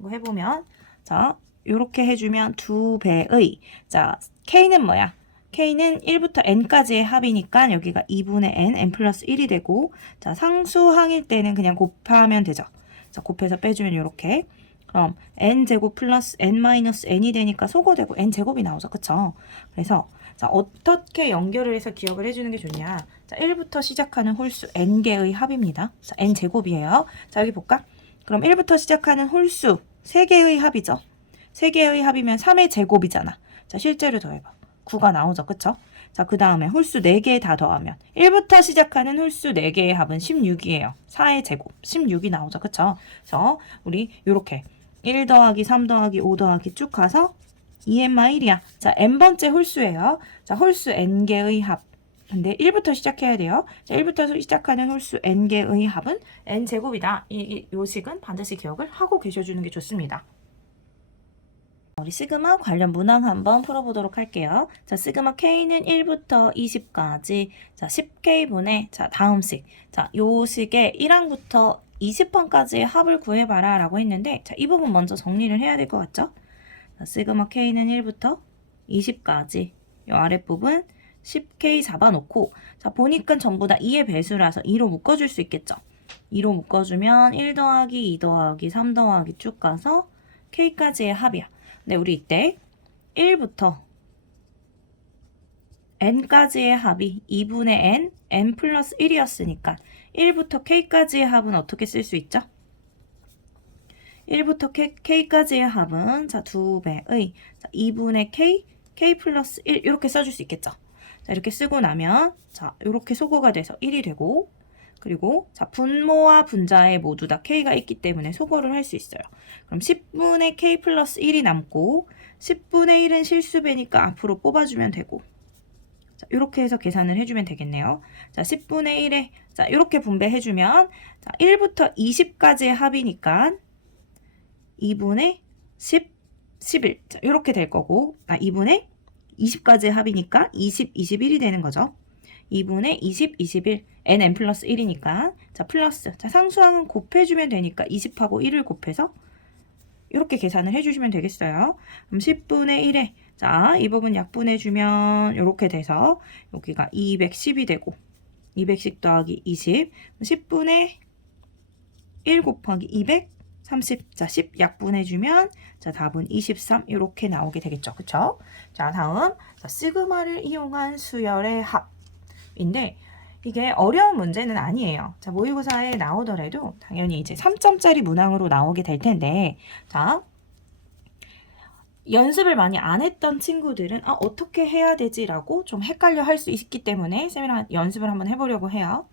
이거 해보면 자, 요렇게 해주면 2배의 자, k는 뭐야? k는 1부터 n까지의 합이니까 여기가 2분의 n, n 플러스 1이 되고 자, 상수항일 때는 그냥 곱하면 되죠. 자, 곱해서 빼주면 요렇게 그럼 n제곱 플러스 n 마이너스 n이 되니까 소거되고 n제곱이 나오죠. 그쵸? 그래서 자, 어떻게 연결을 해서 기억을 해주는 게 좋냐. 자, 1부터 시작하는 홀수 n개의 합입니다. 자, n제곱이에요. 자, 여기 볼까? 그럼 1부터 시작하는 홀수 3개의 합이죠. 3개의 합이면 3의 제곱이잖아. 자, 실제로 더해봐. 9가 나오죠. 그쵸? 자, 그 다음에 홀수 4개 다 더하면 1부터 시작하는 홀수 4개의 합은 16이에요. 4의 제곱 16이 나오죠. 그쵸? 그래서 우리 요렇게 1 더하기 3 더하기 5 더하기 쭉 가서 2n-1이야. 자, n번째 홀수예요. 자, 홀수 n개의 합. 근데 1부터 시작해야 돼요. 자, 1부터 시작하는 홀수 n개의 합은 n제곱이다. 이 요식은 반드시 기억을 하고 계셔주는 게 좋습니다. 우리 시그마 관련 문항 한번 풀어보도록 할게요. 자, 시그마 K는 1부터 20까지. 자, 10K분의, 자, 다음 식. 자, 요 식의 1항부터 20항까지의 합을 구해봐라 라고 했는데, 자, 이 부분 먼저 정리를 해야 될 것 같죠? 자, 시그마 K는 1부터 20까지. 요 아랫부분 10K 잡아놓고, 자, 보니까 전부 다 2의 배수라서 2로 묶어줄 수 있겠죠? 2로 묶어주면 1 더하기 2 더하기 3 더하기 쭉 가서 K까지의 합이야. 근데 우리 이때 1부터 n까지의 합이 2분의 n 플러스 1이었으니까 1부터 k까지의 합은 어떻게 쓸 수 있죠? 1부터 k까지의 합은 자 2배의 자, 2분의 k 플러스 1 이렇게 써줄 수 있겠죠? 자, 이렇게 쓰고 나면 자 이렇게 소거가 돼서 1이 되고 그리고 자 분모와 분자에 모두 다 k가 있기 때문에 소거를 할 수 있어요. 그럼 10분의 k 플러스 1이 남고 10분의 1은 실수배니까 앞으로 뽑아주면 되고 자, 이렇게 해서 계산을 해주면 되겠네요. 자 10분의 1에 자 이렇게 분배해주면 자 1부터 20까지의 합이니까 2분의 10, 11 자, 이렇게 될 거고 2분의 20까지의 합이니까 20, 21이 되는 거죠. 2분의 20, 21 n 플러스 1이니까 자 플러스 자 상수항은 곱해주면 되니까 20하고 1을 곱해서 이렇게 계산을 해주시면 되겠어요. 그럼 10분의 1에 자 이 부분 약분해주면 이렇게 돼서 여기가 210이 되고 210 더하기 20 10분의 1 곱하기 230 자 10 약분해주면 자 답은 23 이렇게 나오게 되겠죠. 그쵸? 자 다음 자 시그마를 이용한 수열의 합인데 이게 어려운 문제는 아니에요. 자, 모의고사에 나오더라도 당연히 이제 3점짜리 문항으로 나오게 될 텐데, 자, 연습을 많이 안 했던 친구들은 어떻게 해야 되지라고 좀 헷갈려 할 수 있기 때문에 쌤이랑 연습을 한번 해보려고 해요.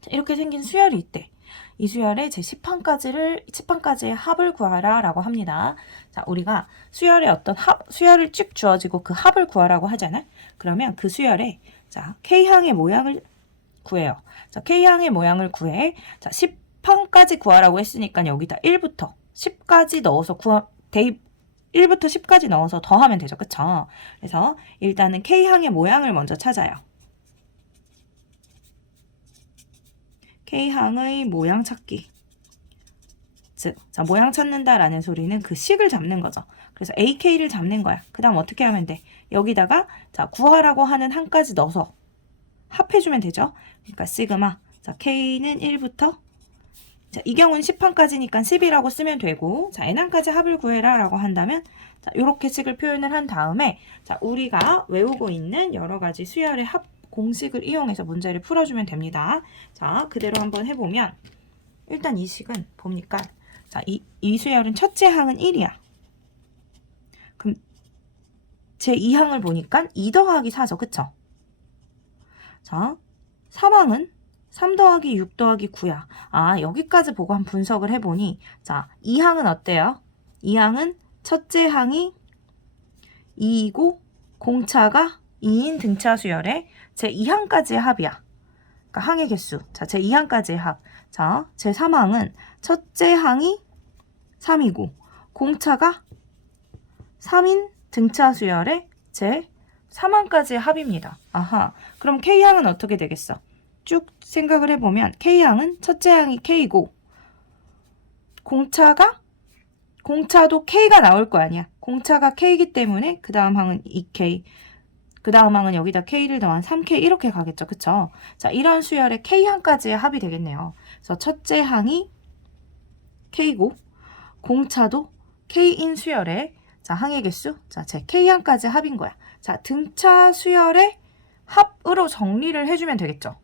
자, 이렇게 생긴 수열이 있대. 이 수열의 제 10항까지의 합을 구하라 라고 합니다. 자, 우리가 수열의 어떤 수열을 쭉 주어지고 그 합을 구하라고 하잖아. 그러면 그 수열에 자, K항의 모양을 구해요. 자, K항의 모양을 구해. 자, 10항까지 구하라고 했으니까 여기다 1부터 10까지 넣어서 대입 1부터 10까지 넣어서 더하면 되죠. 그쵸? 그래서 일단은 K항의 모양을 먼저 찾아요. K항의 모양 찾기. 즉, 자, 모양 찾는다라는 소리는 그 식을 잡는 거죠. 그래서 AK를 잡는 거야. 그 다음 어떻게 하면 돼? 여기다가 자, 구하라고 하는 항까지 넣어서 합해주면 되죠. 그러니까 시그마 자 K는 1부터 자, 이 경우는 10항까지니까 10이라고 쓰면 되고 자 n항까지 합을 구해라 라고 한다면 자 이렇게 식을 표현을 한 다음에 자 우리가 외우고 있는 여러 가지 수열의 합 공식을 이용해서 문제를 풀어주면 됩니다. 자 그대로 한번 해보면 일단 이 식은 봅니까 자 이 수열은 첫째 항은 1이야. 그럼 제 2항을 보니까 2 더하기 4죠. 그쵸? 자 3항은 3 더하기 6 더하기 9야. 여기까지 보고 한 분석을 해보니 자 2항은 어때요? 2항은 첫째 항이 2이고 공차가 2인 등차 수열에 제 2항까지의 합이야. 그러니까 항의 개수. 자, 제 2항까지의 합. 자, 제 3항은 첫째 항이 3이고 공차가 3인 등차 수열에 제 3항까지의 합입니다. 아하. 그럼 K항은 어떻게 되겠어? 쭉 생각을 해보면 K항은 첫째 항이 K고 공차도 K가 나올 거 아니야. 공차가 K이기 때문에 그 다음 항은 2K 그 다음 항은 여기다 K를 더한 3K 이렇게 가겠죠. 그쵸? 자, 이런 수열의 K항까지의 합이 되겠네요. 그래서 첫째 항이 K고 공차도 K인 수열의 자, 항의 개수 자, 제 K항까지 합인 거야. 자, 등차 수열의 합으로 정리를 해주면 되겠죠.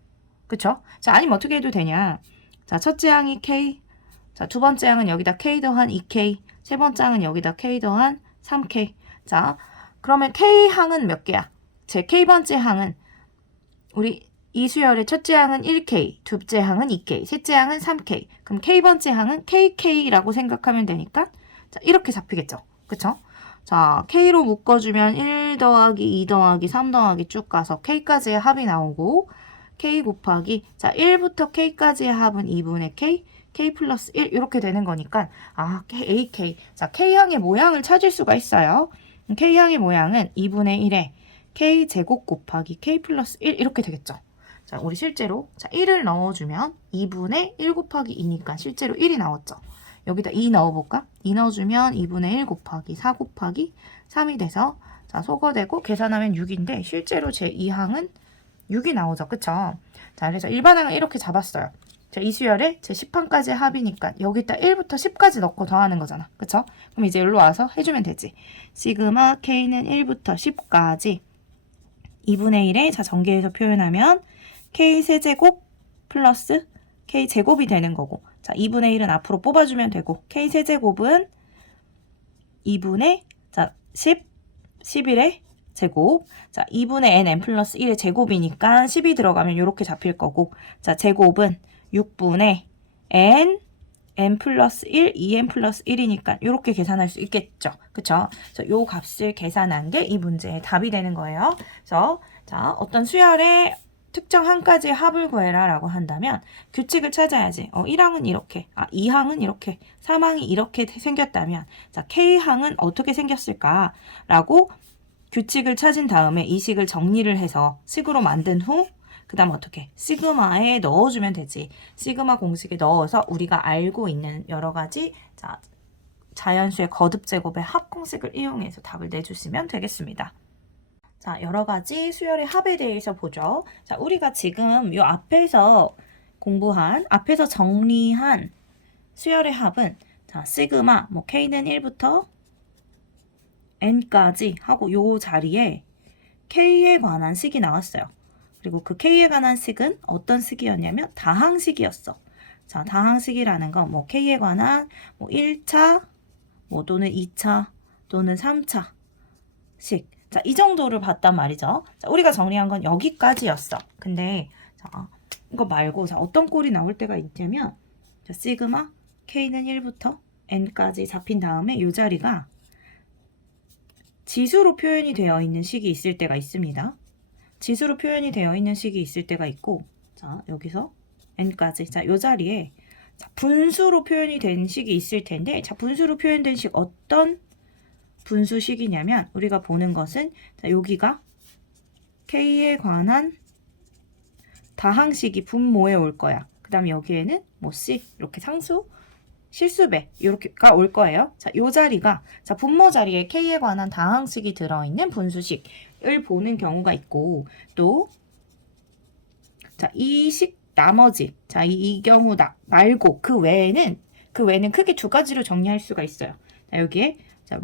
그쵸? 자, 아니면 어떻게 해도 되냐. 자, 첫째 항이 K. 자, 두 번째 항은 여기다 K 더한 2K. 세 번째 항은 여기다 K 더한 3K. 자, 그러면 K항은 몇 개야? 제 K번째 항은 우리 이 수열의 첫째 항은 1K, 둘째 항은 2K, 셋째 항은 3K. 그럼 K번째 항은 KK라고 생각하면 되니까 자, 이렇게 잡히겠죠. 그쵸? 자, K로 묶어주면 1 더하기 2 더하기 3 더하기 쭉 가서 K까지의 합이 나오고 K 곱하기 자 1부터 K까지의 합은 2분의 K k 플러스 1 이렇게 되는 거니까 AK. 자, K항의 모양을 찾을 수가 있어요. K항의 모양은 2분의 1에 K제곱 곱하기 K 플러스 1 이렇게 되겠죠. 자, 우리 실제로 1을 넣어주면 2분의 1 곱하기 2니까 실제로 1이 나왔죠. 여기다 2 넣어볼까? 2 넣어주면 2분의 1 곱하기 4 곱하기 3이 돼서 자, 소거되고 계산하면 6인데 실제로 제 2항은 6이 나오죠. 그쵸? 자, 그래서 일반항을 이렇게 잡았어요. 자, 이 수열에 제 10항까지의 합이니까 여기다 1부터 10까지 넣고 더하는 거잖아. 그쵸? 그럼 이제 여기로 와서 해주면 되지. 시그마 K는 1부터 10까지 2분의 1에 자, 전개해서 표현하면 K 세제곱 플러스 K 제곱이 되는 거고 자, 2분의 1은 앞으로 뽑아주면 되고 K 세제곱은 2분의 자, 10, 11의 제곱. 자, 2분의 n 플러스 1의 제곱이니까 10이 들어가면 이렇게 잡힐 거고 자, 제곱은 6분의 n 플러스 1, 2n 플러스 1이니까 이렇게 계산할 수 있겠죠. 그쵸? 그래서 요 값을 계산한 게 이 문제의 답이 되는 거예요. 그래서 자, 어떤 수열의 특정 항까지의 합을 구해라 라고 한다면 규칙을 찾아야지. 1항은 이렇게, 2항은 이렇게, 3항이 이렇게 생겼다면 자, K항은 어떻게 생겼을까? 라고 규칙을 찾은 다음에 이 식을 정리를 해서 식으로 만든 후 그 다음 어떻게? 시그마에 넣어주면 되지. 시그마 공식에 넣어서 우리가 알고 있는 여러 가지 자연수의 거듭제곱의 합 공식을 이용해서 답을 내주시면 되겠습니다. 자, 여러 가지 수열의 합에 대해서 보죠. 자, 우리가 지금 이 앞에서 앞에서 정리한 수열의 합은 자, 시그마, K는 1부터 n까지 하고 요 자리에 K에 관한 식이 나왔어요. 그리고 그 K에 관한 식은 어떤 식이었냐면 다항식이었어. 자, 다항식이라는 건 K에 관한 1차 또는 2차 또는 3차 식. 자, 이 정도를 봤단 말이죠. 자, 우리가 정리한 건 여기까지였어. 근데 자, 이거 말고 자, 어떤 꼴이 나올 때가 있냐면 자, 시그마 K는 1부터 n까지 잡힌 다음에 이 자리가 지수로 표현이 되어 있는 식이 있을 때가 있습니다. 지수로 표현이 되어 있는 식이 있을 때가 있고 자, 여기서 n까지 자, 이 자리에 자, 분수로 표현이 된 식이 있을 텐데 자, 분수로 표현된 식 어떤 분수식이냐면 우리가 보는 것은 자, 여기가 K에 관한 다항식이 분모에 올 거야. 그 다음에 여기에는 C 이렇게 상수 실수배 이렇게가 올 거예요. 자, 요 자리가 자, 분모 자리에 K에 관한 다항식이 들어있는 분수식을 보는 경우가 있고 또 자, 이 식 나머지 자, 이 경우 말고 그 외에는 크게 두 가지로 정리할 수가 있어요. 자, 여기에 자,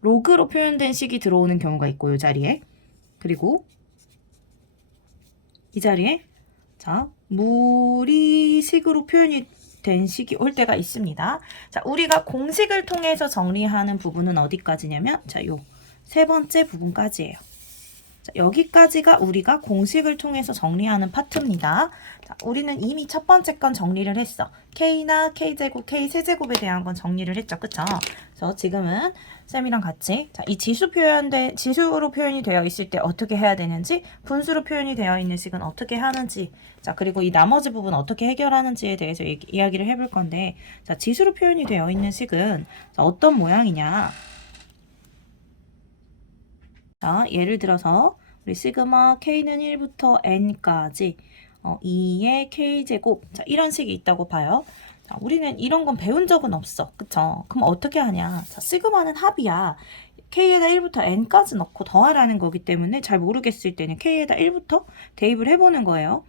로그로 표현된 식이 들어오는 경우가 있고 이 자리에 그리고 이 자리에 자, 무리식으로 표현이 된 식이 올 때가 있습니다. 자, 우리가 공식을 통해서 정리하는 부분은 어디까지냐면 자, 요 세 번째 부분까지예요. 자, 여기까지가 우리가 공식을 통해서 정리하는 파트입니다. 자, 우리는 이미 첫 번째 건 정리를 했어. K나 K제곱, K세제곱에 대한 건 정리를 했죠. 그쵸? 그래서 지금은 쌤이랑 같이 자, 이 지수로 표현이 되어 있을 때 어떻게 해야 되는지, 분수로 표현이 되어 있는 식은 어떻게 하는지, 자, 그리고 이 나머지 부분 어떻게 해결하는지에 대해서 이야기를 해볼 건데, 자, 지수로 표현이 되어 있는 식은 자, 어떤 모양이냐? 자, 예를 들어서 우리 시그마 K는 1부터 n까지 2의 K제곱 자, 이런 식이 있다고 봐요. 자, 우리는 이런 건 배운 적은 없어. 그쵸? 그럼 어떻게 하냐? 자, 시그마는 합이야. K에다 1부터 n까지 넣고 더하라는 거기 때문에 잘 모르겠을 때는 K에다 1부터 대입을 해보는 거예요.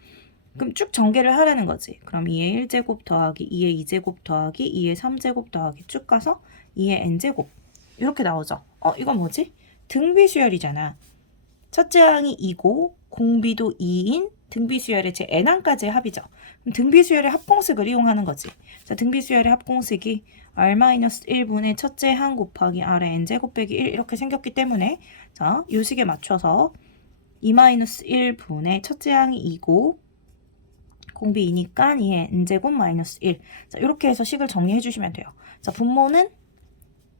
그럼 쭉 전개를 하라는 거지. 그럼 2의 1제곱 더하기 2의 2제곱 더하기 2의 3제곱 더하기 쭉 가서 2의 n제곱 이렇게 나오죠. 이건 뭐지? 등비수열이잖아. 첫째 항이 2고 공비도 2인 등비수열의 제 n항까지의 합이죠. 그럼 등비수열의 합공식을 이용하는 거지. 자, 등비수열의 합공식이 r-1분의 첫째 항 곱하기 r의 n제곱 빼기 1 이렇게 생겼기 때문에 자, 이 식에 맞춰서 2-1분의 첫째 항이 2고 공비 2니까 2의 n제곱 마이너스 1. 자, 이렇게 해서 식을 정리해 주시면 돼요. 자, 분모는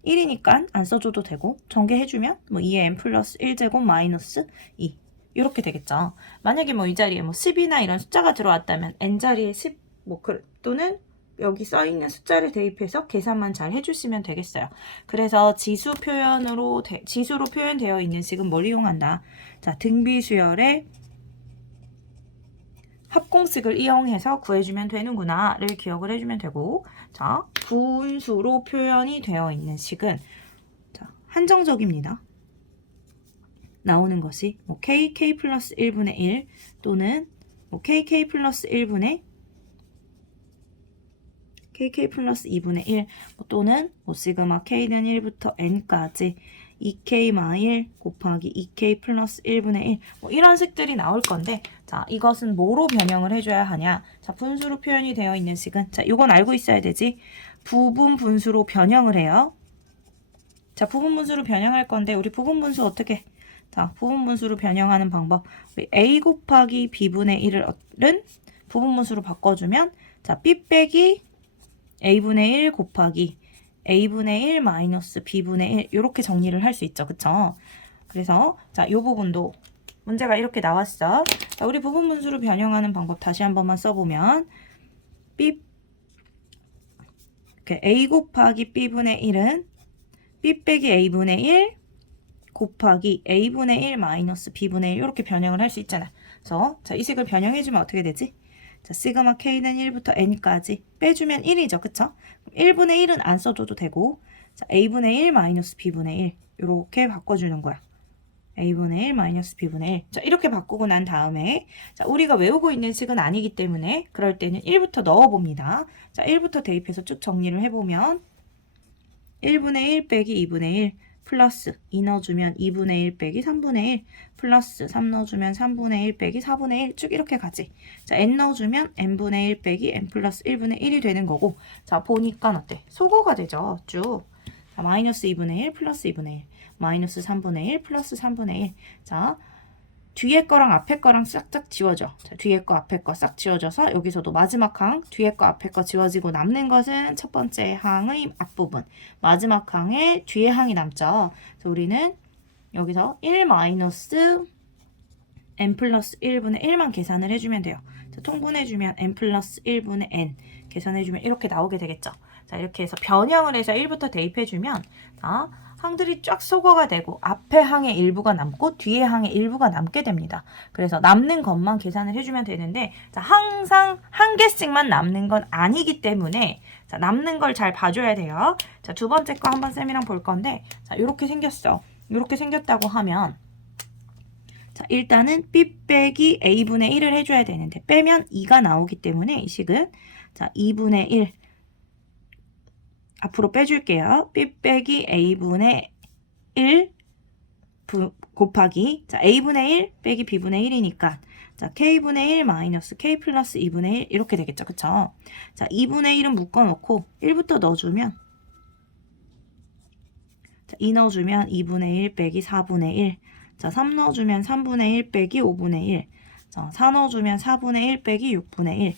1이니까 안 써줘도 되고 전개해주면 2의 n 플러스 1제곱 마이너스 2. 이렇게 되겠죠. 만약에 뭐 이 자리에 뭐 10이나 이런 숫자가 들어왔다면 n자리에 10 또는 여기 써 있는 숫자를 대입해서 계산만 잘 해주시면 되겠어요. 그래서 지수로 표현되어 있는 식은 뭘 이용한다? 자, 등비수열의 합공식을 이용해서 구해주면 되는구나를 기억을 해주면 되고, 자, 분수로 표현이 되어 있는 식은 자, 한정적입니다. 나오는 것이 뭐 kk 플러스 1분의 1 또는 뭐 kk 플러스 1분의 kk 플러스 2분의 1 또는 뭐 시그마 k는 1부터 n까지 2k-1 곱하기 2k 플러스 1분의 1 뭐 이런 식들이 나올 건데, 자, 이것은 뭐로 변형을 해줘야 하냐? 자, 분수로 표현이 되어 있는 식은, 자, 이건 알고 있어야 되지. 부분 분수로 변형을 해요. 자, 부분 분수로 변형할 건데 우리 부분 분수 어떻게? 자, 부분 분수로 변형하는 방법. 우리 a 곱하기 b분의 1은 부분 분수로 바꿔주면, 자, b 빼기 a분의 1 곱하기 a분의 1 마이너스 b분의 1 이렇게 정리를 할 수 있죠. 그쵸? 그래서 자, 이 부분도 문제가 이렇게 나왔어. 자, 우리 부분 분수로 변형하는 방법 다시 한 번만 써보면 b 이렇게 a 곱하기 b분의 1은 b 빼기 a분의 1 곱하기 a분의 1 마이너스 b분의 1 이렇게 변형을 할 수 있잖아. 그래서 자, 이 식을 변형해주면 어떻게 되지? 자, 시그마 k는 1부터 n까지 빼주면 1이죠. 그쵸? 1분의 1은 안 써줘도 되고, 자, a분의 1 마이너스 b분의 1 이렇게 바꿔주는 거야. a분의 1 마이너스 b분의 1. 자, 이렇게 바꾸고 난 다음에, 자, 우리가 외우고 있는 식은 아니기 때문에 그럴 때는 1부터 넣어봅니다. 자, 1부터 대입해서 쭉 정리를 해보면 1분의 1 빼기 2분의 1 플러스 2 넣어주면 2분의 1 빼기 3분의 1 플러스 3 넣어주면 3분의 1 빼기 4분의 1 쭉 이렇게 가지. 자, n 넣어주면 n분의 1 빼기 n 플러스 1분의 1이 되는 거고, 자, 보니까 어때? 소거가 되죠. 쭉. 자, 마이너스 2분의 1 플러스 2분의 1 마이너스 3분의 1 플러스 3분의 1. 자, 뒤에 거랑 앞에 거랑 싹싹 지워져. 자, 뒤에 거 앞에 거 싹 지워져서 여기서도 마지막 항 뒤에 거 앞에 거 지워지고 남는 것은 첫 번째 항의 앞부분, 마지막 항의 뒤에 항이 남죠. 그래서 우리는 여기서 1 마이너스 n 플러스 1분의 1만 계산을 해주면 돼요. 자, 통분해주면 n 플러스 1분의 n 계산해주면 이렇게 나오게 되겠죠. 자, 이렇게 해서 변형을 해서 1부터 대입해주면, 자, 항들이 쫙 소거가 되고 앞에 항의 일부가 남고 뒤에 항의 일부가 남게 됩니다. 그래서 남는 것만 계산을 해주면 되는데, 자, 항상 한 개씩만 남는 건 아니기 때문에, 자, 남는 걸 잘 봐줘야 돼요. 자, 두 번째 거 한번 쌤이랑 볼 건데, 자, 이렇게 생겼어. 이렇게 생겼다고 하면, 자, 일단은 b 빼기 a분의 1을 해줘야 되는데 빼면 2가 나오기 때문에 이 식은, 자, 2분의 1 앞으로 빼줄게요. b 빼기 a분의 1 곱하기, 자, a분의 1 빼기 b분의 1이니까, 자, k분의 1 마이너스 k 플러스 2분의 1 이렇게 되겠죠. 그쵸? 자, 2분의 1은 묶어놓고 1부터 넣어주면, 자, 2 넣어주면 2분의 1 빼기 4분의 1. 자, 3 넣어주면 3분의 1 빼기 5분의 1. 자, 4 넣어주면 4분의 1 빼기 6분의 1.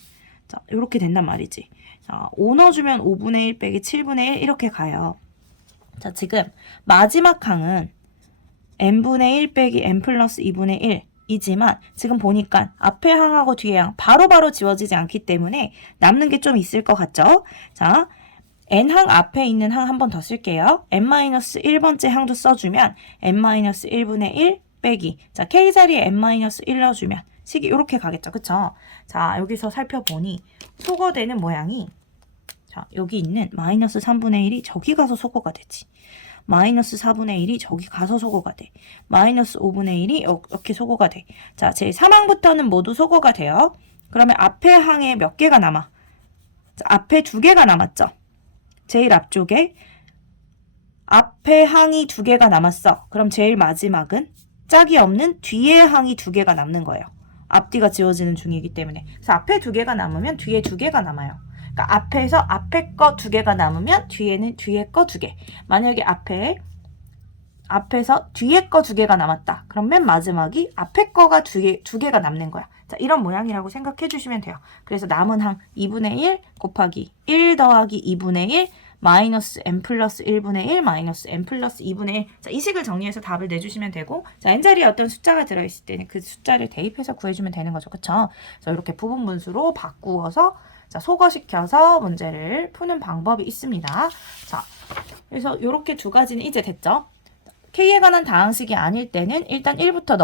자, 이렇게 된단 말이지. 자, 5 넣어주면 5분의 1 빼기 7분의 1 이렇게 가요. 자, 지금 마지막 항은 n분의 1 빼기 n 플러스 2분의 1 이지만 지금 보니까 앞에 항하고 뒤에 항 바로바로 지워지지 않기 때문에 남는 게 좀 있을 것 같죠? 자, n항 앞에 있는 항 한 번 더 쓸게요. n-1번째 항도 써주면 n-1분의 1 빼기, 자, k 자리에 n-1 넣어주면 식이 이렇게 가겠죠. 그쵸? 자, 여기서 살펴보니 소거되는 모양이, 자, 여기 있는 마이너스 3분의 1이 저기 가서 소거가 되지. 마이너스 4분의 1이 저기 가서 소거가 돼. 마이너스 5분의 1이 이렇게 소거가 돼. 자, 제 3항부터는 모두 소거가 돼요. 그러면 앞에 항에 몇 개가 남아? 자, 앞에 2개가 남았죠. 제일 앞쪽에 앞에 항이 2개가 남았어. 그럼 제일 마지막은 짝이 없는 뒤에 항이 2개가 남는 거예요. 앞뒤가 지워지는 중이기 때문에. 그래서 앞에 2개가 남으면 뒤에 2개가 남아요. 그러니까 앞에서 앞에 거 2개가 남으면 뒤에는 뒤에 거 2개. 만약에 앞에서 뒤에 거 2개가 남았다. 그럼 맨 마지막이 앞에 거가 2개가 남는 거야. 자, 이런 모양이라고 생각해 주시면 돼요. 그래서 남은 항 2분의 1 곱하기 1 더하기 2분의 1 마이너스 n 플러스 1분의 1 마이너스 n 플러스 2분의 1. 자, 이 식을 정리해서 답을 내주시면 되고, 자, n자리에 어떤 숫자가 들어있을 때는 그 숫자를 대입해서 구해주면 되는 거죠. 그쵸? 그래서 이렇게 부분 분수로 바꾸어서 자, 소거시켜서 문제를 푸는 방법이 있습니다. 자, 그래서 이렇게 두 가지는 이제 됐죠? K에 관한 다항식이 아닐 때는 일단 1부터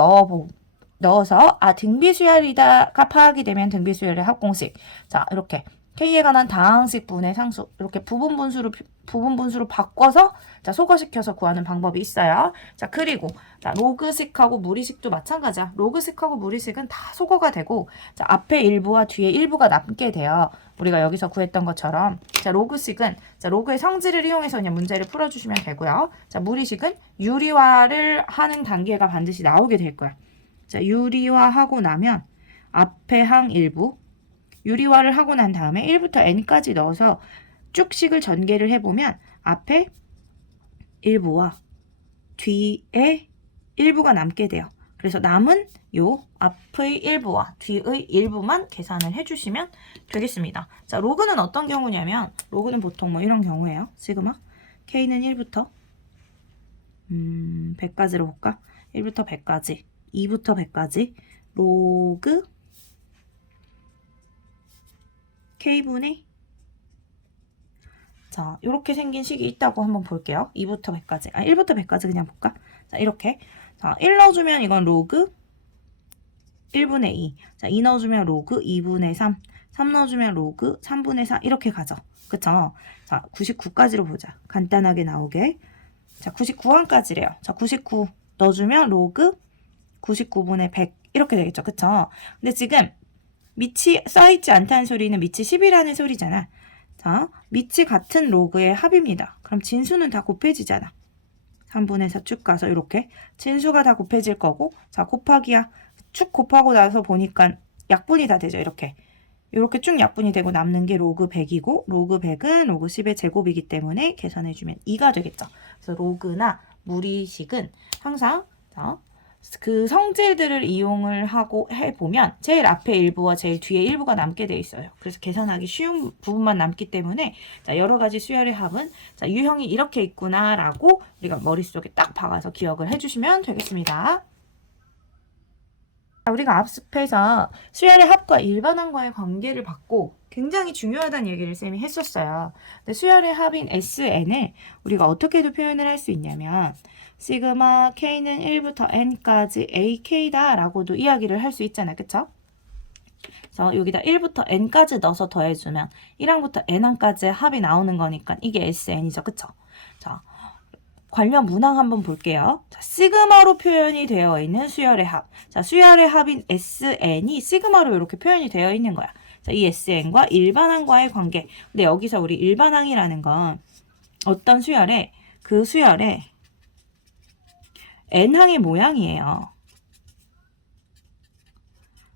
넣어서 등비수열이다가 파악이 되면 등비수열의 합공식. 자, 이렇게 K에 관한 다항식 분의 상수 이렇게 부분 분수로 바꿔서 자, 소거시켜서 구하는 방법이 있어요. 자, 그리고 자, 로그식하고 무리식도 마찬가지야. 로그식하고 무리식은 다 소거가 되고 자, 앞에 일부와 뒤에 일부가 남게 돼요. 우리가 여기서 구했던 것처럼 자, 로그식은 자, 로그의 성질을 이용해서 그냥 문제를 풀어주시면 되고요. 자, 무리식은 유리화를 하는 단계가 반드시 나오게 될 거야. 자, 유리화하고 나면 앞에 항 일부 유리화를 하고 난 다음에 1부터 n까지 넣어서 쭉식을 전개를 해보면 앞에 일부와 뒤에 일부가 남게 돼요. 그래서 남은 요 앞의 일부와 뒤의 일부만 계산을 해주시면 되겠습니다. 자, 로그는 어떤 경우냐면 로그는 보통 뭐 이런 경우예요. 시그마 K는 1부터 100까지로 볼까? 1부터 100까지 2부터 100까지 로그 K분의 자, 이렇게 생긴 식이 있다고 한번 볼게요. 2부터 100까지. 1부터 100까지 그냥 볼까? 자, 이렇게. 자, 1 넣어주면 이건 로그 1분의 2. 자, 2 넣어주면 로그 2분의 3. 3 넣어주면 로그 3분의 4. 이렇게 가죠. 그쵸? 자, 99까지로 보자. 간단하게 나오게. 자, 99항까지래요. 자, 99 넣어주면 로그 99분의 100. 이렇게 되겠죠. 그쵸? 근데 지금 밑이 써있지 않다는 소리는 밑이 10이라는 소리잖아. 자, 밑이 같은 로그의 합입니다. 그럼 진수는 다 곱해지잖아. 3분의 4 쭉 가서 이렇게 진수가 다 곱해질 거고 자, 곱하기야. 쭉 곱하고 나서 보니까 약분이 다 되죠. 이렇게 쭉 약분이 되고 남는 게 로그 100이고 로그 100은 로그 10의 제곱이기 때문에 계산해주면 2가 되겠죠. 그래서 로그나 무리식은 항상 자, 그 성질들을 이용을 하고 해보면 제일 앞에 일부와 제일 뒤에 일부가 남게 돼 있어요. 그래서 계산하기 쉬운 부분만 남기 때문에 자, 여러 가지 수열의 합은 자, 유형이 이렇게 있구나 라고 우리가 머릿속에 딱 박아서 기억을 해주시면 되겠습니다. 우리가 앞에서 수열의 합과 일반항과의 관계를 받고 굉장히 중요하다는 얘기를 쌤이 했었어요. 근데 수열의 합인 SN을 우리가 어떻게도 표현을 할 수 있냐면 시그마 K는 1부터 N까지 AK다 라고도 이야기를 할 수 있잖아요. 그쵸? 그래서 여기다 1부터 N까지 넣어서 더해주면 1항부터 N항까지의 합이 나오는 거니까 이게 SN이죠. 그쵸? 자, 관련 문항 한번 볼게요. 자, 시그마로 표현이 되어 있는 수열의 합. 자, 수열의 합인 SN이 시그마로 이렇게 표현이 되어 있는 거야. 자, 이 SN과 일반항과의 관계. 근데 여기서 우리 일반항이라는 건 어떤 수열에 그 수열에 N항의 모양이에요.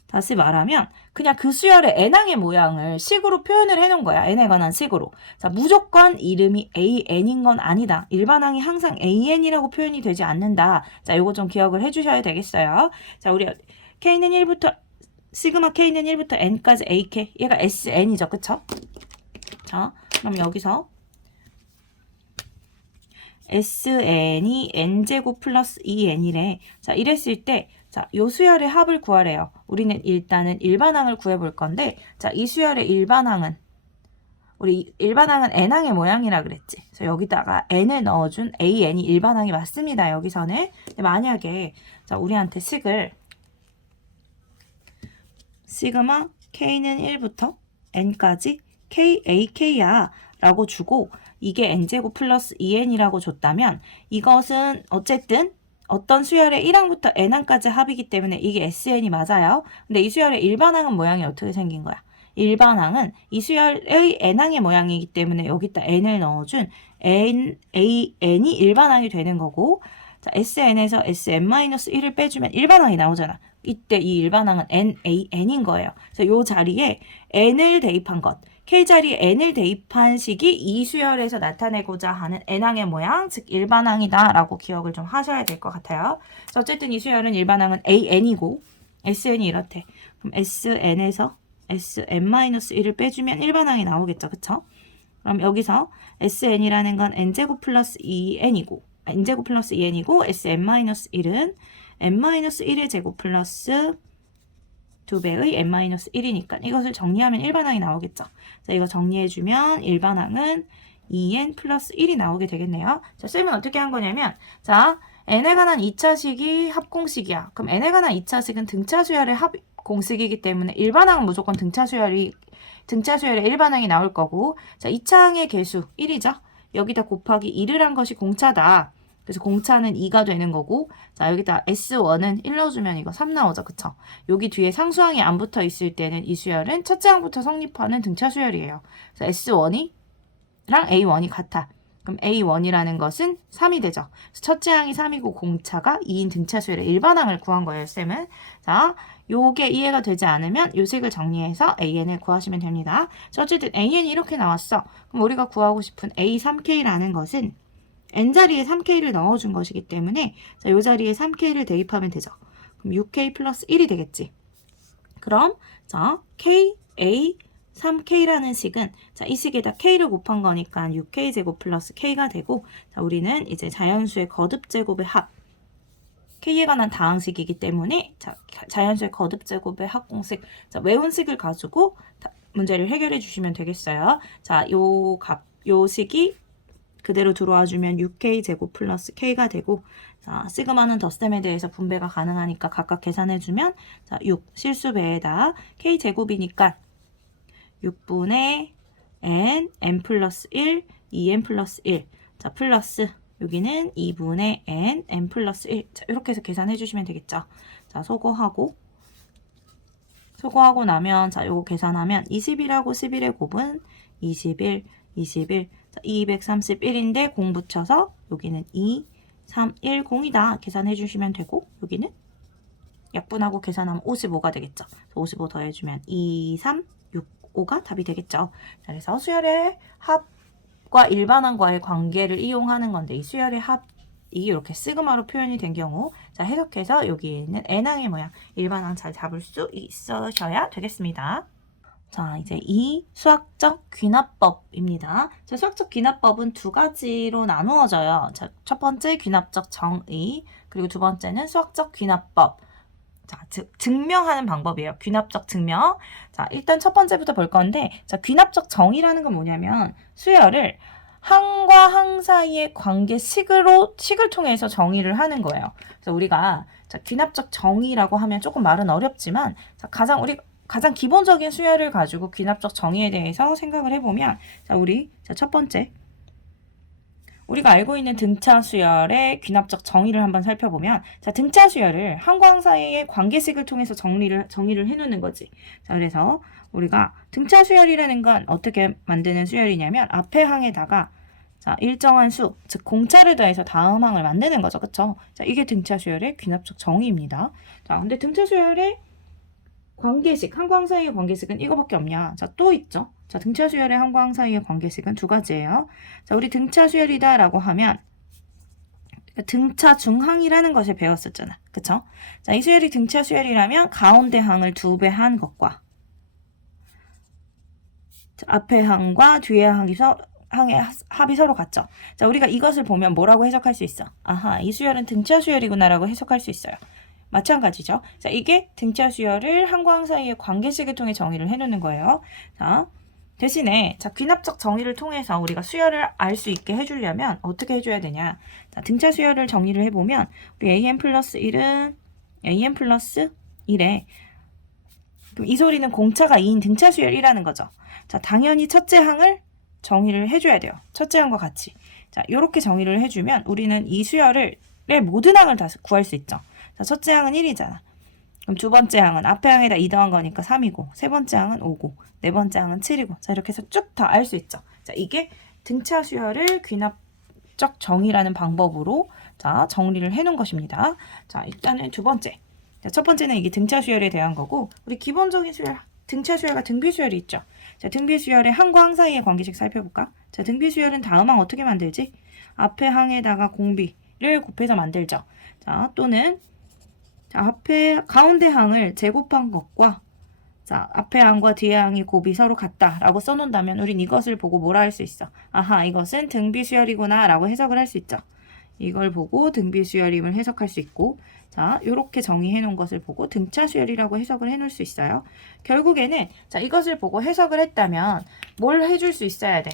다시 말하면 그냥 그 수열의 N항의 모양을 식으로 표현을 해놓은 거야. N에 관한 식으로. 자, 무조건 이름이 AN인 건 아니다. 일반항이 항상 AN이라고 표현이 되지 않는다. 자, 요거 좀 기억을 해주셔야 되겠어요. 자, 우리 K는 1부터 시그마 K는 1부터 N까지 AK. 얘가 SN이죠. 그쵸? 자, 그럼 여기서 SN이 N제곱 플러스 2N이래. 자, 이랬을 때 자, 요 수열의 합을 구하래요. 우리는 일단은 일반항을 구해볼 건데 자, 이 수열의 일반항은 우리 일반항은 N항의 모양이라 그랬지. 그래서 여기다가 N을 넣어준 AN이 일반항이 맞습니다. 여기서는. 근데 만약에 자, 우리한테 식을 시그마 K는 1부터 N까지 KAK야 라고 주고 이게 N제곱 플러스 2N이라고 줬다면 이것은 어쨌든 어떤 수열의 1항부터 N항까지 합이기 때문에 이게 SN이 맞아요. 근데 이 수열의 일반항은 모양이 어떻게 생긴 거야? 일반항은 이 수열의 N항의 모양이기 때문에 여기다 N을 넣어준 AN이 일반항이 되는 거고 자, SN에서 SM-1을 빼주면 일반항이 나오잖아. 이때 이 일반항은 NAN인 거예요. 그래서 이 자리에 N을 대입한 것. K자리에 N을 대입한 식이 이 수열에서 나타내고자 하는 N항의 모양, 즉 일반항이다 라고 기억을 좀 하셔야 될 것 같아요. 그래서 어쨌든 이 수열은 일반항은 AN이고 SN이 이렇대. 그럼 SN에서 SM-1을 빼주면 일반항이 나오겠죠. 그쵸? 그럼 여기서 SN이라는 건 n제곱 플러스 2n이고 n제곱 플러스 2n이고 Sn-1은 n-1의 제곱 플러스 2배의 n-1이니까 이것을 정리하면 일반항이 나오겠죠. 자, 이거 정리해주면 일반항은 2n 플러스 1이 나오게 되겠네요. 자, 쌤은 어떻게 한 거냐면 자, n에 관한 2차식이 합공식이야. 그럼 n에 관한 2차식은 등차 수열의 합공식이기 때문에 일반항은 무조건 등차 수열의 일반항이 나올 거고 자, 2차항의 개수 1이죠. 여기다 곱하기 2를 한 것이 공차다. 그래서 공차는 2가 되는 거고 자 여기다 S1은 1 넣어주면 이거 3 나오죠. 그쵸? 여기 뒤에 상수항이 안 붙어 있을 때는 이 수열은 첫째 항부터 성립하는 등차 수열이에요. 그래서 S1이랑 A1이 같아. 그럼 A1이라는 것은 3이 되죠. 그래서 첫째 항이 3이고 공차가 2인 등차 수열의 일반항을 구한 거예요. 쌤은. 자, 요게 이해가 되지 않으면 요 식을 정리해서 AN을 구하시면 됩니다. 자, 어쨌든 AN이 이렇게 나왔어. 그럼 우리가 구하고 싶은 A3K라는 것은 n자리에 3K를 넣어준 것이기 때문에 자, 이 자리에 3K를 대입하면 되죠. 그럼 6K 플러스 1이 되겠지. 그럼 자 K, A, 3K라는 식은 자, 이 식에다 K를 곱한 거니까 6K 제곱 플러스 K가 되고 자, 우리는 이제 자연수의 거듭 제곱의 합 K에 관한 다항식이기 때문에 자, 자연수의 거듭 제곱의 합공식 자, 외운 식을 가지고 문제를 해결해 주시면 되겠어요. 자, 요 식이 그대로 들어와 주면 6K 제곱 플러스 K가 되고 자, 시그마는 덧셈에 대해서 분배가 가능하니까 각각 계산해 주면 자, 6 실수배에다 K 제곱이니까 6분의 n 플러스 1, 2n 플러스 1 자, 플러스 여기는 2분의 n 플러스 1 자, 이렇게 해서 계산해 주시면 되겠죠. 자, 소거하고 나면 자, 요거 계산하면 20이라고 11의 곱은 21 자, 231인데 공 붙여서 여기는 2, 3, 1, 0이다. 계산해 주시면 되고 여기는 약분하고 계산하면 55가 되겠죠. 55 더해주면 2, 3, 6, 5가 답이 되겠죠. 자, 그래서 수열의 합과 일반항과의 관계를 이용하는 건데 이 수열의 합이 이렇게 시그마로 표현이 된 경우 자, 해석해서 여기 있는 n항의 모양 일반항 잘 잡을 수 있으셔야 되겠습니다. 자, 이제 이 수학적 귀납법입니다. 자, 수학적 귀납법은 두 가지로 나누어져요. 자, 첫 번째 귀납적 정의, 그리고 두 번째는 수학적 귀납법. 자, 즉 증명하는 방법이에요. 귀납적 증명. 자, 일단 첫 번째부터 볼 건데, 자, 귀납적 정의라는 건 뭐냐면 수열을 항과 항 사이의 관계식을 통해서 정의를 하는 거예요. 그래서 우리가 자, 귀납적 정의라고 하면 조금 말은 어렵지만, 자, 가장 기본적인 수열을 가지고 귀납적 정의에 대해서 생각을 해보면 자, 첫 번째 우리가 알고 있는 등차 수열의 귀납적 정의를 한번 살펴보면 자, 등차 수열을 항과 항 사이의 관계식을 통해서 정의를 해놓는 거지. 자, 그래서 우리가 등차 수열이라는 건 어떻게 만드는 수열이냐면 앞에 항에다가 자, 일정한 수, 즉 공차를 더해서 다음 항을 만드는 거죠. 그쵸? 자, 이게 등차 수열의 귀납적 정의입니다. 자, 근데 등차 수열의 관계식, 항과 항 사이의 관계식은 이거밖에 없냐? 자, 또 있죠. 자, 등차 수열의 항과 항 사이의 관계식은 두 가지예요. 자, 우리 등차 수열이다라고 하면 등차 중항이라는 것을 배웠었잖아. 그쵸? 자, 이 수열이 등차 수열이라면 가운데 항을 2배 한 것과 자, 앞에 항과 뒤에 항의 합이 서로 같죠. 자, 우리가 이것을 보면 뭐라고 해석할 수 있어? 아하, 이 수열은 등차 수열이구나라고 해석할 수 있어요. 마찬가지죠. 자, 이게 등차 수열을 항과 항 사이의 관계식을 통해 정의를 해놓는 거예요. 자, 대신에 자, 귀납적 정의를 통해서 우리가 수열을 알 수 있게 해주려면 어떻게 해줘야 되냐? 자, 등차 수열을 정리를 해보면 우리 an 플러스 1은 an 플러스 1에 그럼 이 소리는 공차가 2인 등차 수열이라는 거죠. 자, 당연히 첫째 항을 정의를 해줘야 돼요. 첫째 항과 같이. 자, 이렇게 정의를 해주면 우리는 이 수열의 모든 항을 다 구할 수 있죠. 자, 첫째 항은 1이잖아. 그럼 두 번째 항은 앞에 항에다 2 더한 거니까 3이고, 세 번째 항은 5고, 네 번째 항은 7이고. 자, 이렇게 해서 쭉 다 알 수 있죠. 자, 이게 등차 수열을 귀납적 정의라는 방법으로 자, 정리를 해놓은 것입니다. 자, 일단은 두 번째. 자, 첫 번째는 이게 등차 수열에 대한 거고, 우리 기본적인 수열, 등차 수열과 등비 수열이 있죠. 자, 등비 수열의 항과 항 사이의 관계식 살펴볼까? 자, 등비 수열은 다음 항 어떻게 만들지? 앞에 항에다가 공비를 곱해서 만들죠. 자, 또는 자, 앞에 가운데 항을 제곱한 것과 자, 앞에 항과 뒤에 항이 곱이 서로 같다라고 써놓는다면 우린 이것을 보고 뭐라 할 수 있어? 아하, 이것은 등비 수열이구나 라고 해석을 할 수 있죠. 이걸 보고 등비 수열임을 해석할 수 있고, 자, 이렇게 정의해 놓은 것을 보고 등차 수열이라고 해석을 해 놓을 수 있어요. 결국에는 자, 이것을 보고 해석을 했다면 뭘 해줄 수 있어야 돼?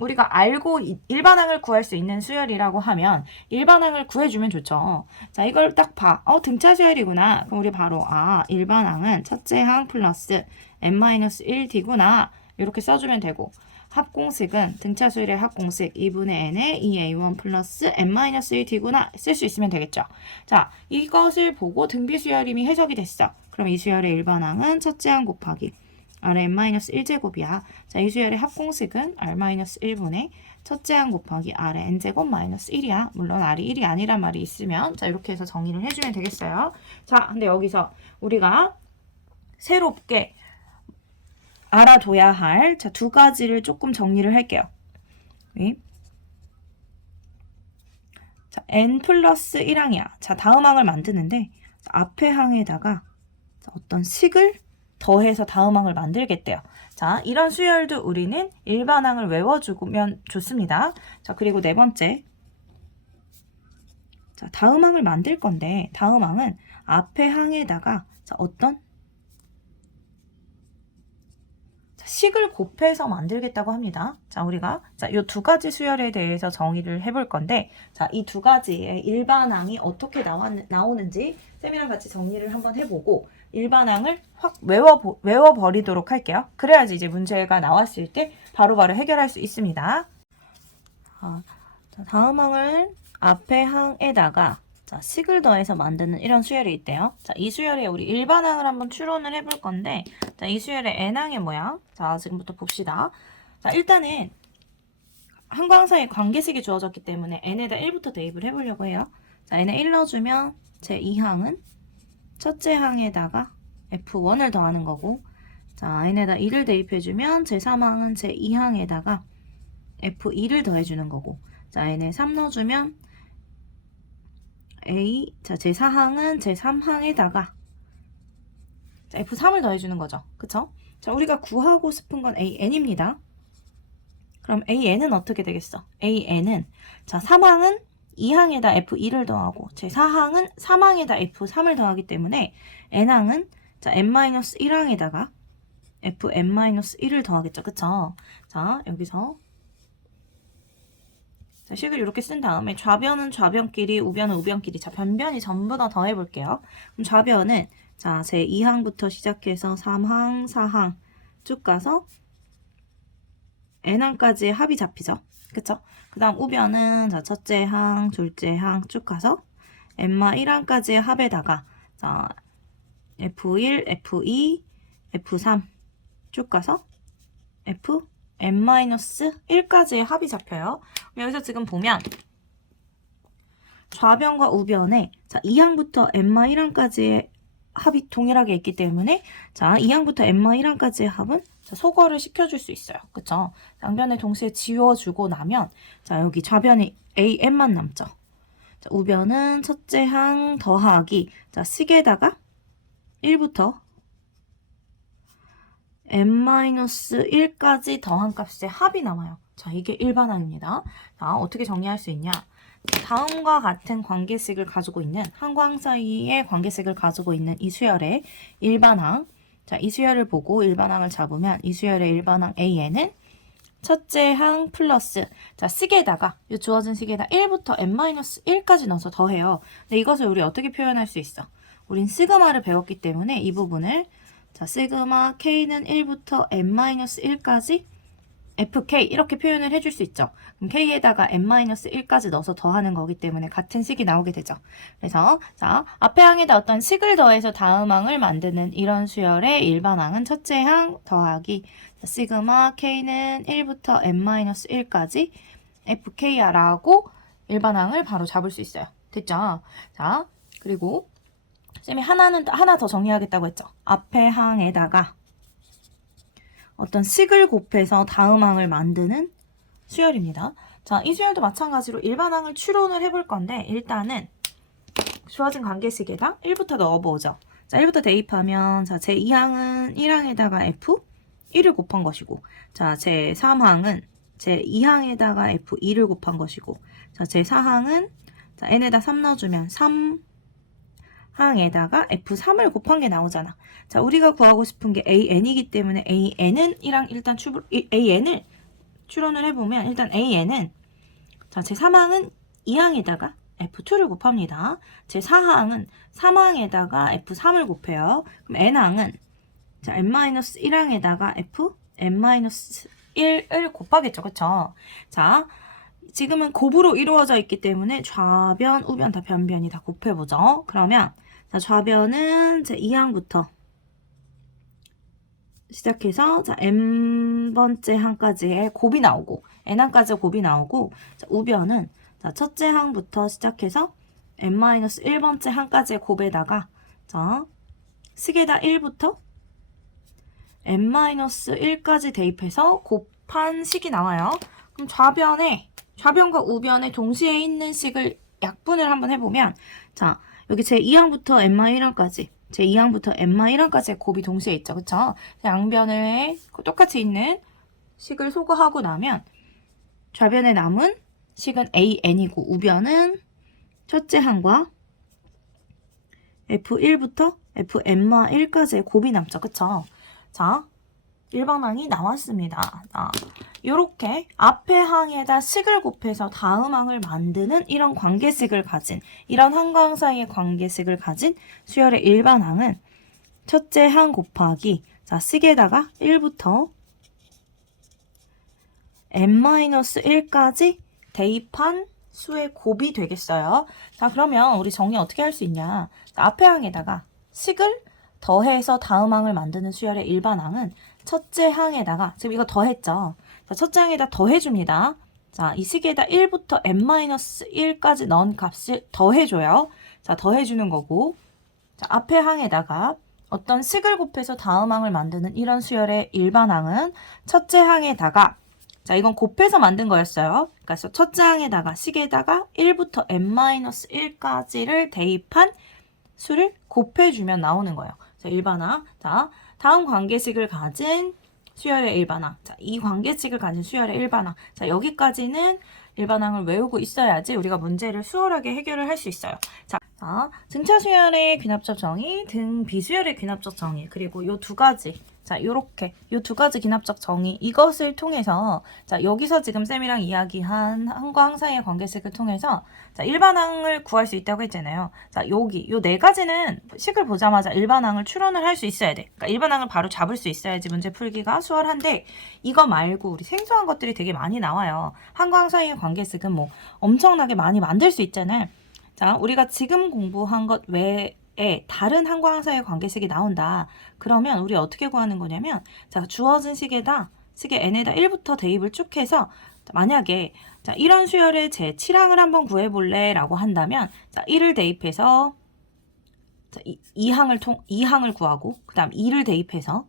우리가 알고 일반항을 구할 수 있는 수열이라고 하면 일반항을 구해주면 좋죠. 자, 이걸 딱 봐. 등차 수열이구나. 그럼 우리 바로 일반항은 첫째 항 플러스 n-1d구나. 이렇게 써주면 되고, 합공식은 등차 수열의 합공식 2분의 n의 2a1 플러스 n-1d구나 쓸 수 있으면 되겠죠. 자, 이것을 보고 등비 수열임이 해석이 됐어. 그럼 이 수열의 일반항은 첫째 항 곱하기 Rn-1제곱이야. 자, 이 수열의 합공식은 R-1분의 첫째 항 곱하기 R의 n제곱 마이너스 1이야. 물론 R이 1이 아니란 말이 있으면 자, 이렇게 해서 정의를 해주면 되겠어요. 자, 근데 여기서 우리가 새롭게 알아둬야 할 자, 두 가지를 조금 정리를 할게요. 네. 자, n 플러스 1항이야. 자, 다음 항을 만드는데 자, 앞에 항에다가 자, 어떤 식을 더해서 다음 항을 만들겠대요. 자, 이런 수열도 우리는 일반항을 외워주면 좋습니다. 자, 그리고 네 번째. 자, 다음 항을 만들 건데 다음 항은 앞에 항에다가 자, 어떤 식을 곱해서 만들겠다고 합니다. 자, 우리가 이 두 가지 수열에 대해서 정의를 해볼 건데, 자, 이 두 가지의 일반항이 어떻게 나오는지 쌤이랑 같이 정리를 한번 해보고 일반항을 확 외워버리도록 할게요. 그래야지 이제 문제가 나왔을 때 바로바로 해결할 수 있습니다. 자, 다음 항을 앞에 항에다가 자, 식을 더해서 만드는 이런 수열이 있대요. 자, 이 수열에 우리 일반항을 한번 추론을 해볼 건데, 자, 이 수열의 n항이 뭐야? 자, 지금부터 봅시다. 자, 일단은 항과 항 사이에 관계식이 주어졌기 때문에 n에다 1부터 대입을 해보려고 해요. 자, n에 1 넣어주면 제 2항은 첫째 항에다가 f1을 더하는 거고, 자, n에다 2를 대입해주면 제 3항은 제 2항에다가 f2를 더해주는 거고, 자, n에 3 넣어주면 A, 자, 제 4항은 제 3항에다가 자, F3을 더해주는 거죠. 그쵸? 자, 우리가 구하고 싶은 건 AN입니다. 그럼 AN은 어떻게 되겠어? AN은 자, 3항은 2항에다 F2를 더하고 제 4항은 3항에다 F3을 더하기 때문에 N항은 자, N-1항에다가 Fn-1을 더하겠죠. 그쵸? 자, 여기서 자, 식을 이렇게 쓴 다음에 좌변은 좌변끼리, 우변은 우변끼리. 자, 변변이 전부 다 더해볼게요. 그럼 좌변은 자, 제 2항부터 시작해서 3항, 4항 쭉 가서 n항까지의 합이 잡히죠. 그쵸? 그 다음 우변은 자, 첫째 항, 둘째 항 쭉 가서 n마 1항까지의 합에다가 자, F1, F2, F3 쭉 가서 Fn-1까지의 합이 잡혀요. 여기서 지금 보면 좌변과 우변에 자, 2항부터 n마 1항까지의 합이 동일하게 있기 때문에 자, 2항부터 n마 1항까지의 합은 자, 소거를 시켜줄 수 있어요. 그쵸? 양변을 동시에 지워주고 나면 자, 여기 좌변에 an만 남죠. 자, 우변은 첫째 항 더하기 자, 식에다가 1부터 n-1까지 더한 값의 합이 남아요. 자, 이게 일반항입니다. 자, 어떻게 정리할 수 있냐? 다음과 같은 관계식을 가지고 있는 항과 항 사이의 관계식을 가지고 있는 이 수열의 일반항. 자, 이 수열을 보고 일반항을 잡으면 이 수열의 일반항 AN은 첫째 항 플러스 자, 식에다가 이 주어진 식에다 1부터 n-1까지 넣어서 더해요. 근데 이것을 우리 어떻게 표현할 수 있어? 우린 시그마를 배웠기 때문에 이 부분을 자, 시그마 K는 1부터 n-1까지 fk 이렇게 표현을 해줄 수 있죠. 그럼 k에다가 n-1까지 넣어서 더하는 거기 때문에 같은 식이 나오게 되죠. 그래서 자, 앞에 항에다 어떤 식을 더해서 다음 항을 만드는 이런 수열의 일반항은 첫째 항 더하기 자, 시그마 k는 1부터 n-1까지 fk야 라고 일반항을 바로 잡을 수 있어요. 됐죠? 자, 그리고 쌤이 하나 더 정리하겠다고 했죠. 앞에 항에다가 어떤 식을 곱해서 다음 항을 만드는 수열입니다. 자, 이 수열도 마찬가지로 일반항을 추론을 해볼 건데 일단은 주어진 관계식에다 1부터 넣어보죠. 자, 1부터 대입하면, 자, 제 2항은 1항에다가 F 1을 곱한 것이고, 자, 제 3항은 제 2항에다가 F 2를 곱한 것이고, 자, 제 4항은, 자, n에다 3 넣어주면 3항에다가 F3을 곱한 게 나오잖아. 자, 우리가 구하고 싶은 게 AN이기 때문에 AN을 추론을 해보면, 일단 AN은, 자, 제 3항은 2항에다가 F2를 곱합니다. 제 4항은 3항에다가 F3을 곱해요. 그럼 N항은, 자, n-1항에다가 Fn-1을 곱하겠죠. 그쵸? 자, 지금은 곱으로 이루어져 있기 때문에 좌변, 우변 다 변변이 다 곱해보죠. 그러면, 자, 좌변은 제 2항부터 시작해서, 자, n번째 항까지의 곱이 나오고, n항까지의 곱이 나오고, 자, 우변은, 자, 첫째 항부터 시작해서 n-1번째 항까지의 곱에다가, 자, 식에다 1부터 n-1까지 대입해서 곱한 식이 나와요. 그럼 좌변과 우변에 동시에 있는 식을 약분을 한번 해보면, 자, 여기 제 2항부터 n-1항까지, 제 2항부터 n-1항까지의 곱이 동시에 있죠. 그쵸? 양변에 똑같이 있는 식을 소거하고 나면, 좌변에 남은 식은 an이고, 우변은 첫째 항과 f1부터 fn-1까지의 곱이 남죠. 그쵸? 자, 일반항이 나왔습니다. 요렇게 앞에 항에다 식을 곱해서 다음 항을 만드는 이런 관계식을 가진, 이런 항과 항 사이의 관계식을 가진 수열의 일반항은 첫째 항 곱하기, 자, 식에다가 1부터 n-1까지 대입한 수의 곱이 되겠어요. 자, 그러면 우리 정리 어떻게 할 수 있냐? 자, 앞에 항에다가 식을 더해서 다음 항을 만드는 수열의 일반항은 첫째 항에다가, 지금 이거 더했죠? 자, 첫째 항에다 더해줍니다. 자, 이 식에다 1부터 n-1까지 넣은 값을 더해줘요. 자, 더해주는 거고, 자, 앞에 항에다가 어떤 식을 곱해서 다음 항을 만드는 이런 수열의 일반항은 첫째 항에다가, 자, 이건 곱해서 만든 거였어요. 그래서 첫째 항에다가 식에다가 1부터 n-1까지를 대입한 수를 곱해주면 나오는 거예요. 자, 일반항. 자, 다음 관계식을 가진 수열의 일반항. 자, 이 관계식을 가진 수열의 일반항. 자, 여기까지는 일반항을 외우고 있어야지 우리가 문제를 수월하게 해결을 할 수 있어요. 자, 등차 수열의 귀납적 정의, 등 비수열의 귀납적 정의, 그리고 요 두 가지. 자, 요렇게 요 두 가지 귀납적 정의, 이것을 통해서, 자, 여기서 지금 쌤이랑 이야기한 항과 항 사이의 관계식을 통해서, 자, 일반항을 구할 수 있다고 했잖아요. 자, 여기 요 네 가지는 식을 보자마자 일반항을 추론을 할 수 있어야 돼. 그러니까 일반항을 바로 잡을 수 있어야지 문제 풀기가 수월한데, 이거 말고 우리 생소한 것들이 되게 많이 나와요. 항과 항 사이의 관계식은 뭐 엄청나게 많이 만들 수 있잖아요. 자, 우리가 지금 공부한 것 외에 다른 항과 항 사이의 관계식이 나온다. 그러면 우리 어떻게 구하는 거냐면, 자, 주어진 식에다, 식의 n에다 1부터 대입을 쭉 해서, 만약에, 자, 이런 수열의 제 7항을 한번 구해볼래? 라고 한다면, 자, 1을 대입해서, 자, 2항을 구하고, 그 다음 2를 대입해서,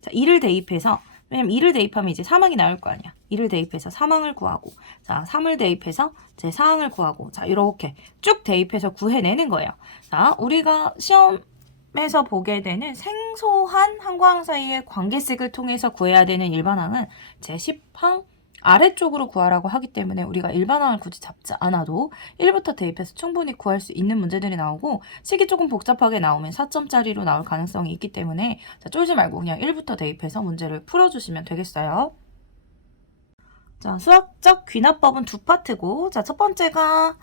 자, 2를 대입해서, 왜냐면 2를 대입하면 이제 3항이 나올 거 아니야. 2를 대입해서 3항을 구하고, 자, 3을 대입해서 제 4항을 구하고, 자, 이렇게 쭉 대입해서 구해내는 거예요. 자, 우리가 시험에서 보게 되는 생소한 항과 항 사이의 관계식을 통해서 구해야 되는 일반항은 제 10항 아래쪽으로 구하라고 하기 때문에 우리가 일반항을 굳이 잡지 않아도 1부터 대입해서 충분히 구할 수 있는 문제들이 나오고, 식이 조금 복잡하게 나오면 4점짜리로 나올 가능성이 있기 때문에, 자, 쫄지 말고 그냥 1부터 대입해서 문제를 풀어주시면 되겠어요. 자, 수학적 귀납법은 두 파트고, 자, 첫 번째가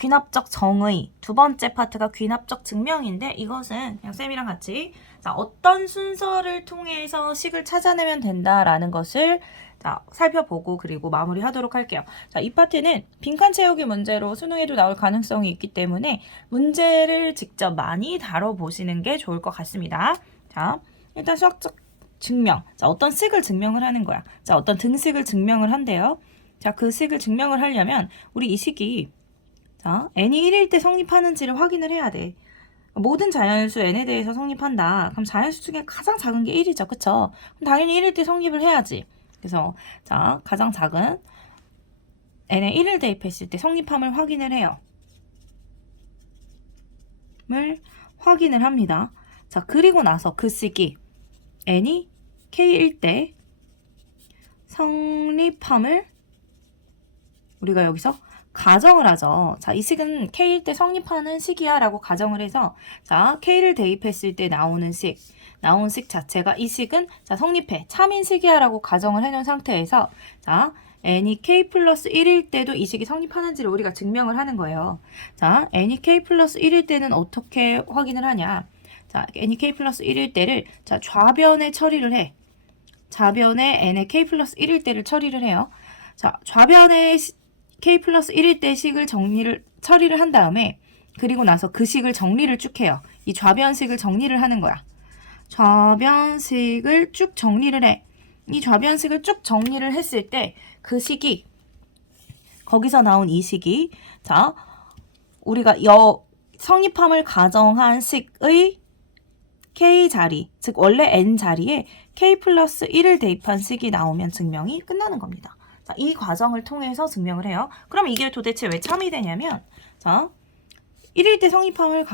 귀납적 정의, 두 번째 파트가 귀납적 증명인데, 이것은 그냥 쌤이랑 같이, 자, 어떤 순서를 통해서 식을 찾아내면 된다라는 것을, 자, 살펴보고 그리고 마무리하도록 할게요. 자, 이 파트는 빈칸 채우기 문제로 수능에도 나올 가능성이 있기 때문에 문제를 직접 많이 다뤄보시는 게 좋을 것 같습니다. 자, 일단 수학적 증명. 자, 어떤 식을 증명을 하는 거야. 자, 어떤 등식을 증명을 한대요. 자, 그 식을 증명을 하려면 우리 이 식이, 자, n이 1일 때 성립하는지를 확인을 해야 돼. 모든 자연수 n에 대해서 성립한다. 그럼 자연수 중에 가장 작은 게 1이죠. 그쵸? 그럼 당연히 1일 때 성립을 해야지. 그래서, 자, 가장 작은 n에 1을 대입했을 때 성립함을 확인을 해요. 확인을 합니다. 자, 그리고 나서 그 식이 n이 k일 때 성립함을 우리가 여기서 가정을 하죠. 자, 이 식은 k일 때 성립하는 식이야 라고 가정을 해서 자, k를 대입했을 때 나온 식 자체가 이 식은 자, 성립해 참인식이야 라고 가정을 해놓은 상태에서 자, n이 k 플러스 1일 때도 이 식이 성립하는지를 우리가 증명을 하는 거예요. 자, n이 k 플러스 1일 때는 어떻게 확인을 하냐. 자, n이 k 플러스 1일 때를 자, 좌변에 처리를 해. 좌변에 n의 k 플러스 1일 때를 처리를 해요. 자, 좌변에 k 플러스 1일 때 식을 처리를 한 다음에 그리고 나서 그 식을 정리를 쭉 해요. 이 좌변식을 정리를 하는 거야. 좌변식을 쭉 정리를 해. 이 좌변식을 쭉 정리를 했을 때 그 식이 거기서 나온 이 식이 자, 우리가 성립함을 가정한 식의 k 자리, 즉 원래 n 자리에 k 플러스 1을 대입한 식이 나오면 증명이 끝나는 겁니다. 자, 이 과정을 통해서 증명을 해요. 그럼 이게 도대체 왜 참이 되냐면 자, 1일 때 성립함을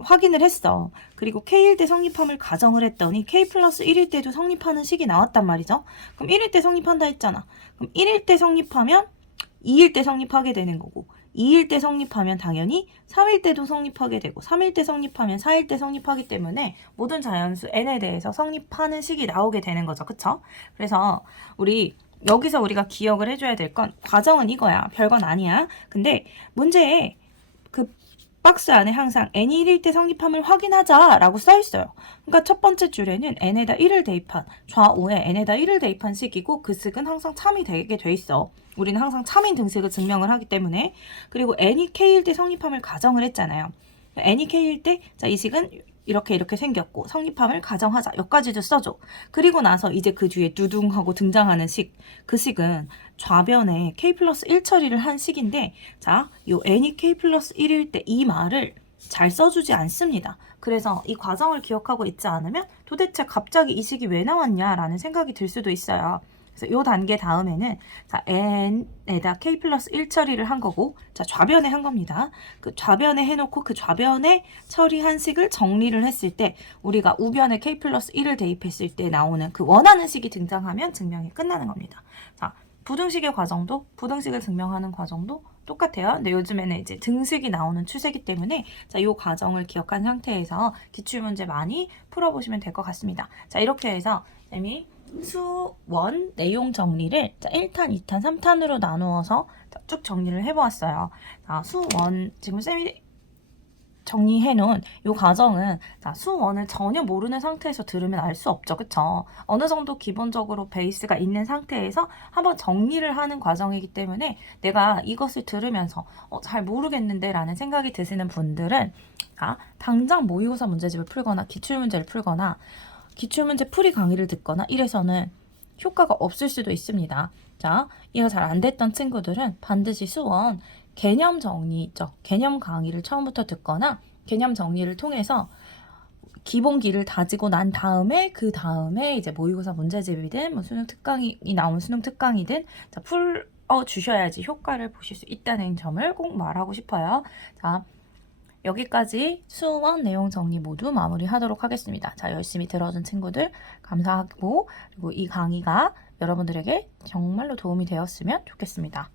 확인을 했어. 그리고 k일 때 성립함을 가정을 했더니 k 플러스 1일 때도 성립하는 식이 나왔단 말이죠. 그럼 1일 때 성립한다 했잖아. 그럼 1일 때 성립하면 2일 때 성립하게 되는 거고 2일 때 성립하면 당연히 3일 때도 성립하게 되고 3일 때 성립하면 4일 때 성립하기 때문에 모든 자연수 n에 대해서 성립하는 식이 나오게 되는 거죠. 그쵸? 그래서 여기서 우리가 기억을 해줘야 될 건 과정은 이거야. 별건 아니야. 근데 문제에 그 박스 안에 항상 n이 1일 때 성립함을 확인하자 라고 써있어요. 그러니까 첫 번째 줄에는 n에다 1을 대입한 좌우에 n에다 1을 대입한 식이고 그 식은 항상 참이 되게 돼 있어. 우리는 항상 참인 등식을 증명을 하기 때문에. 그리고 n이 k일 때 성립함을 가정을 했잖아요. n이 k일 때 자, 이 식은 이렇게 생겼고 성립함을 가정하자. 여기까지도 써줘. 그리고 나서 이제 그 뒤에 두둥하고 등장하는 식. 그 식은 좌변에 k 플러스 1 처리를 한 식인데 자, 요 n이 k 플러스 1일 때 이 말을 잘 써주지 않습니다. 그래서 이 과정을 기억하고 있지 않으면 도대체 갑자기 이 식이 왜 나왔냐라는 생각이 들 수도 있어요. 그래서 요 단계 다음에는 자, n에다 k 플러스 1 처리를 한 거고 자, 좌변에 한 겁니다. 그 좌변에 해놓고 그 좌변에 처리한 식을 정리를 했을 때 우리가 우변에 k 플러스 1을 대입했을 때 나오는 그 원하는 식이 등장하면 증명이 끝나는 겁니다. 자, 부등식을 증명하는 과정도 똑같아요. 근데 요즘에는 이제 등식이 나오는 추세이기 때문에 자, 이 과정을 기억한 상태에서 기출문제 많이 풀어보시면 될 것 같습니다. 자, 이렇게 해서 쌤이 수원 내용 정리를 자, 1탄, 2탄, 3탄으로 나누어서 쭉 정리를 해보았어요. 자, 수원 지금 쌤이 정리해놓은 이 과정은 자, 수원을 전혀 모르는 상태에서 들으면 알 수 없죠. 그쵸? 어느 정도 기본적으로 베이스가 있는 상태에서 한번 정리를 하는 과정이기 때문에 내가 이것을 들으면서 잘 모르겠는데 라는 생각이 드시는 분들은 자, 당장 모의고사 문제집을 풀거나 기출문제를 풀거나 기출문제 풀이 강의를 듣거나 이래서는 효과가 없을 수도 있습니다. 자, 이해가 잘 안 됐던 친구들은 반드시 수원 개념 정리 있죠. 개념 강의를 처음부터 듣거나 개념 정리를 통해서 기본기를 다지고 난 다음에 그 다음에 이제 모의고사 문제집이든 뭐 수능 특강이 나오면 수능 특강이든 자, 풀어 주셔야지 효과를 보실 수 있다는 점을 꼭 말하고 싶어요. 자, 여기까지 수원 내용 정리 모두 마무리하도록 하겠습니다. 자, 열심히 들어준 친구들 감사하고 그리고 이 강의가 여러분들에게 정말로 도움이 되었으면 좋겠습니다.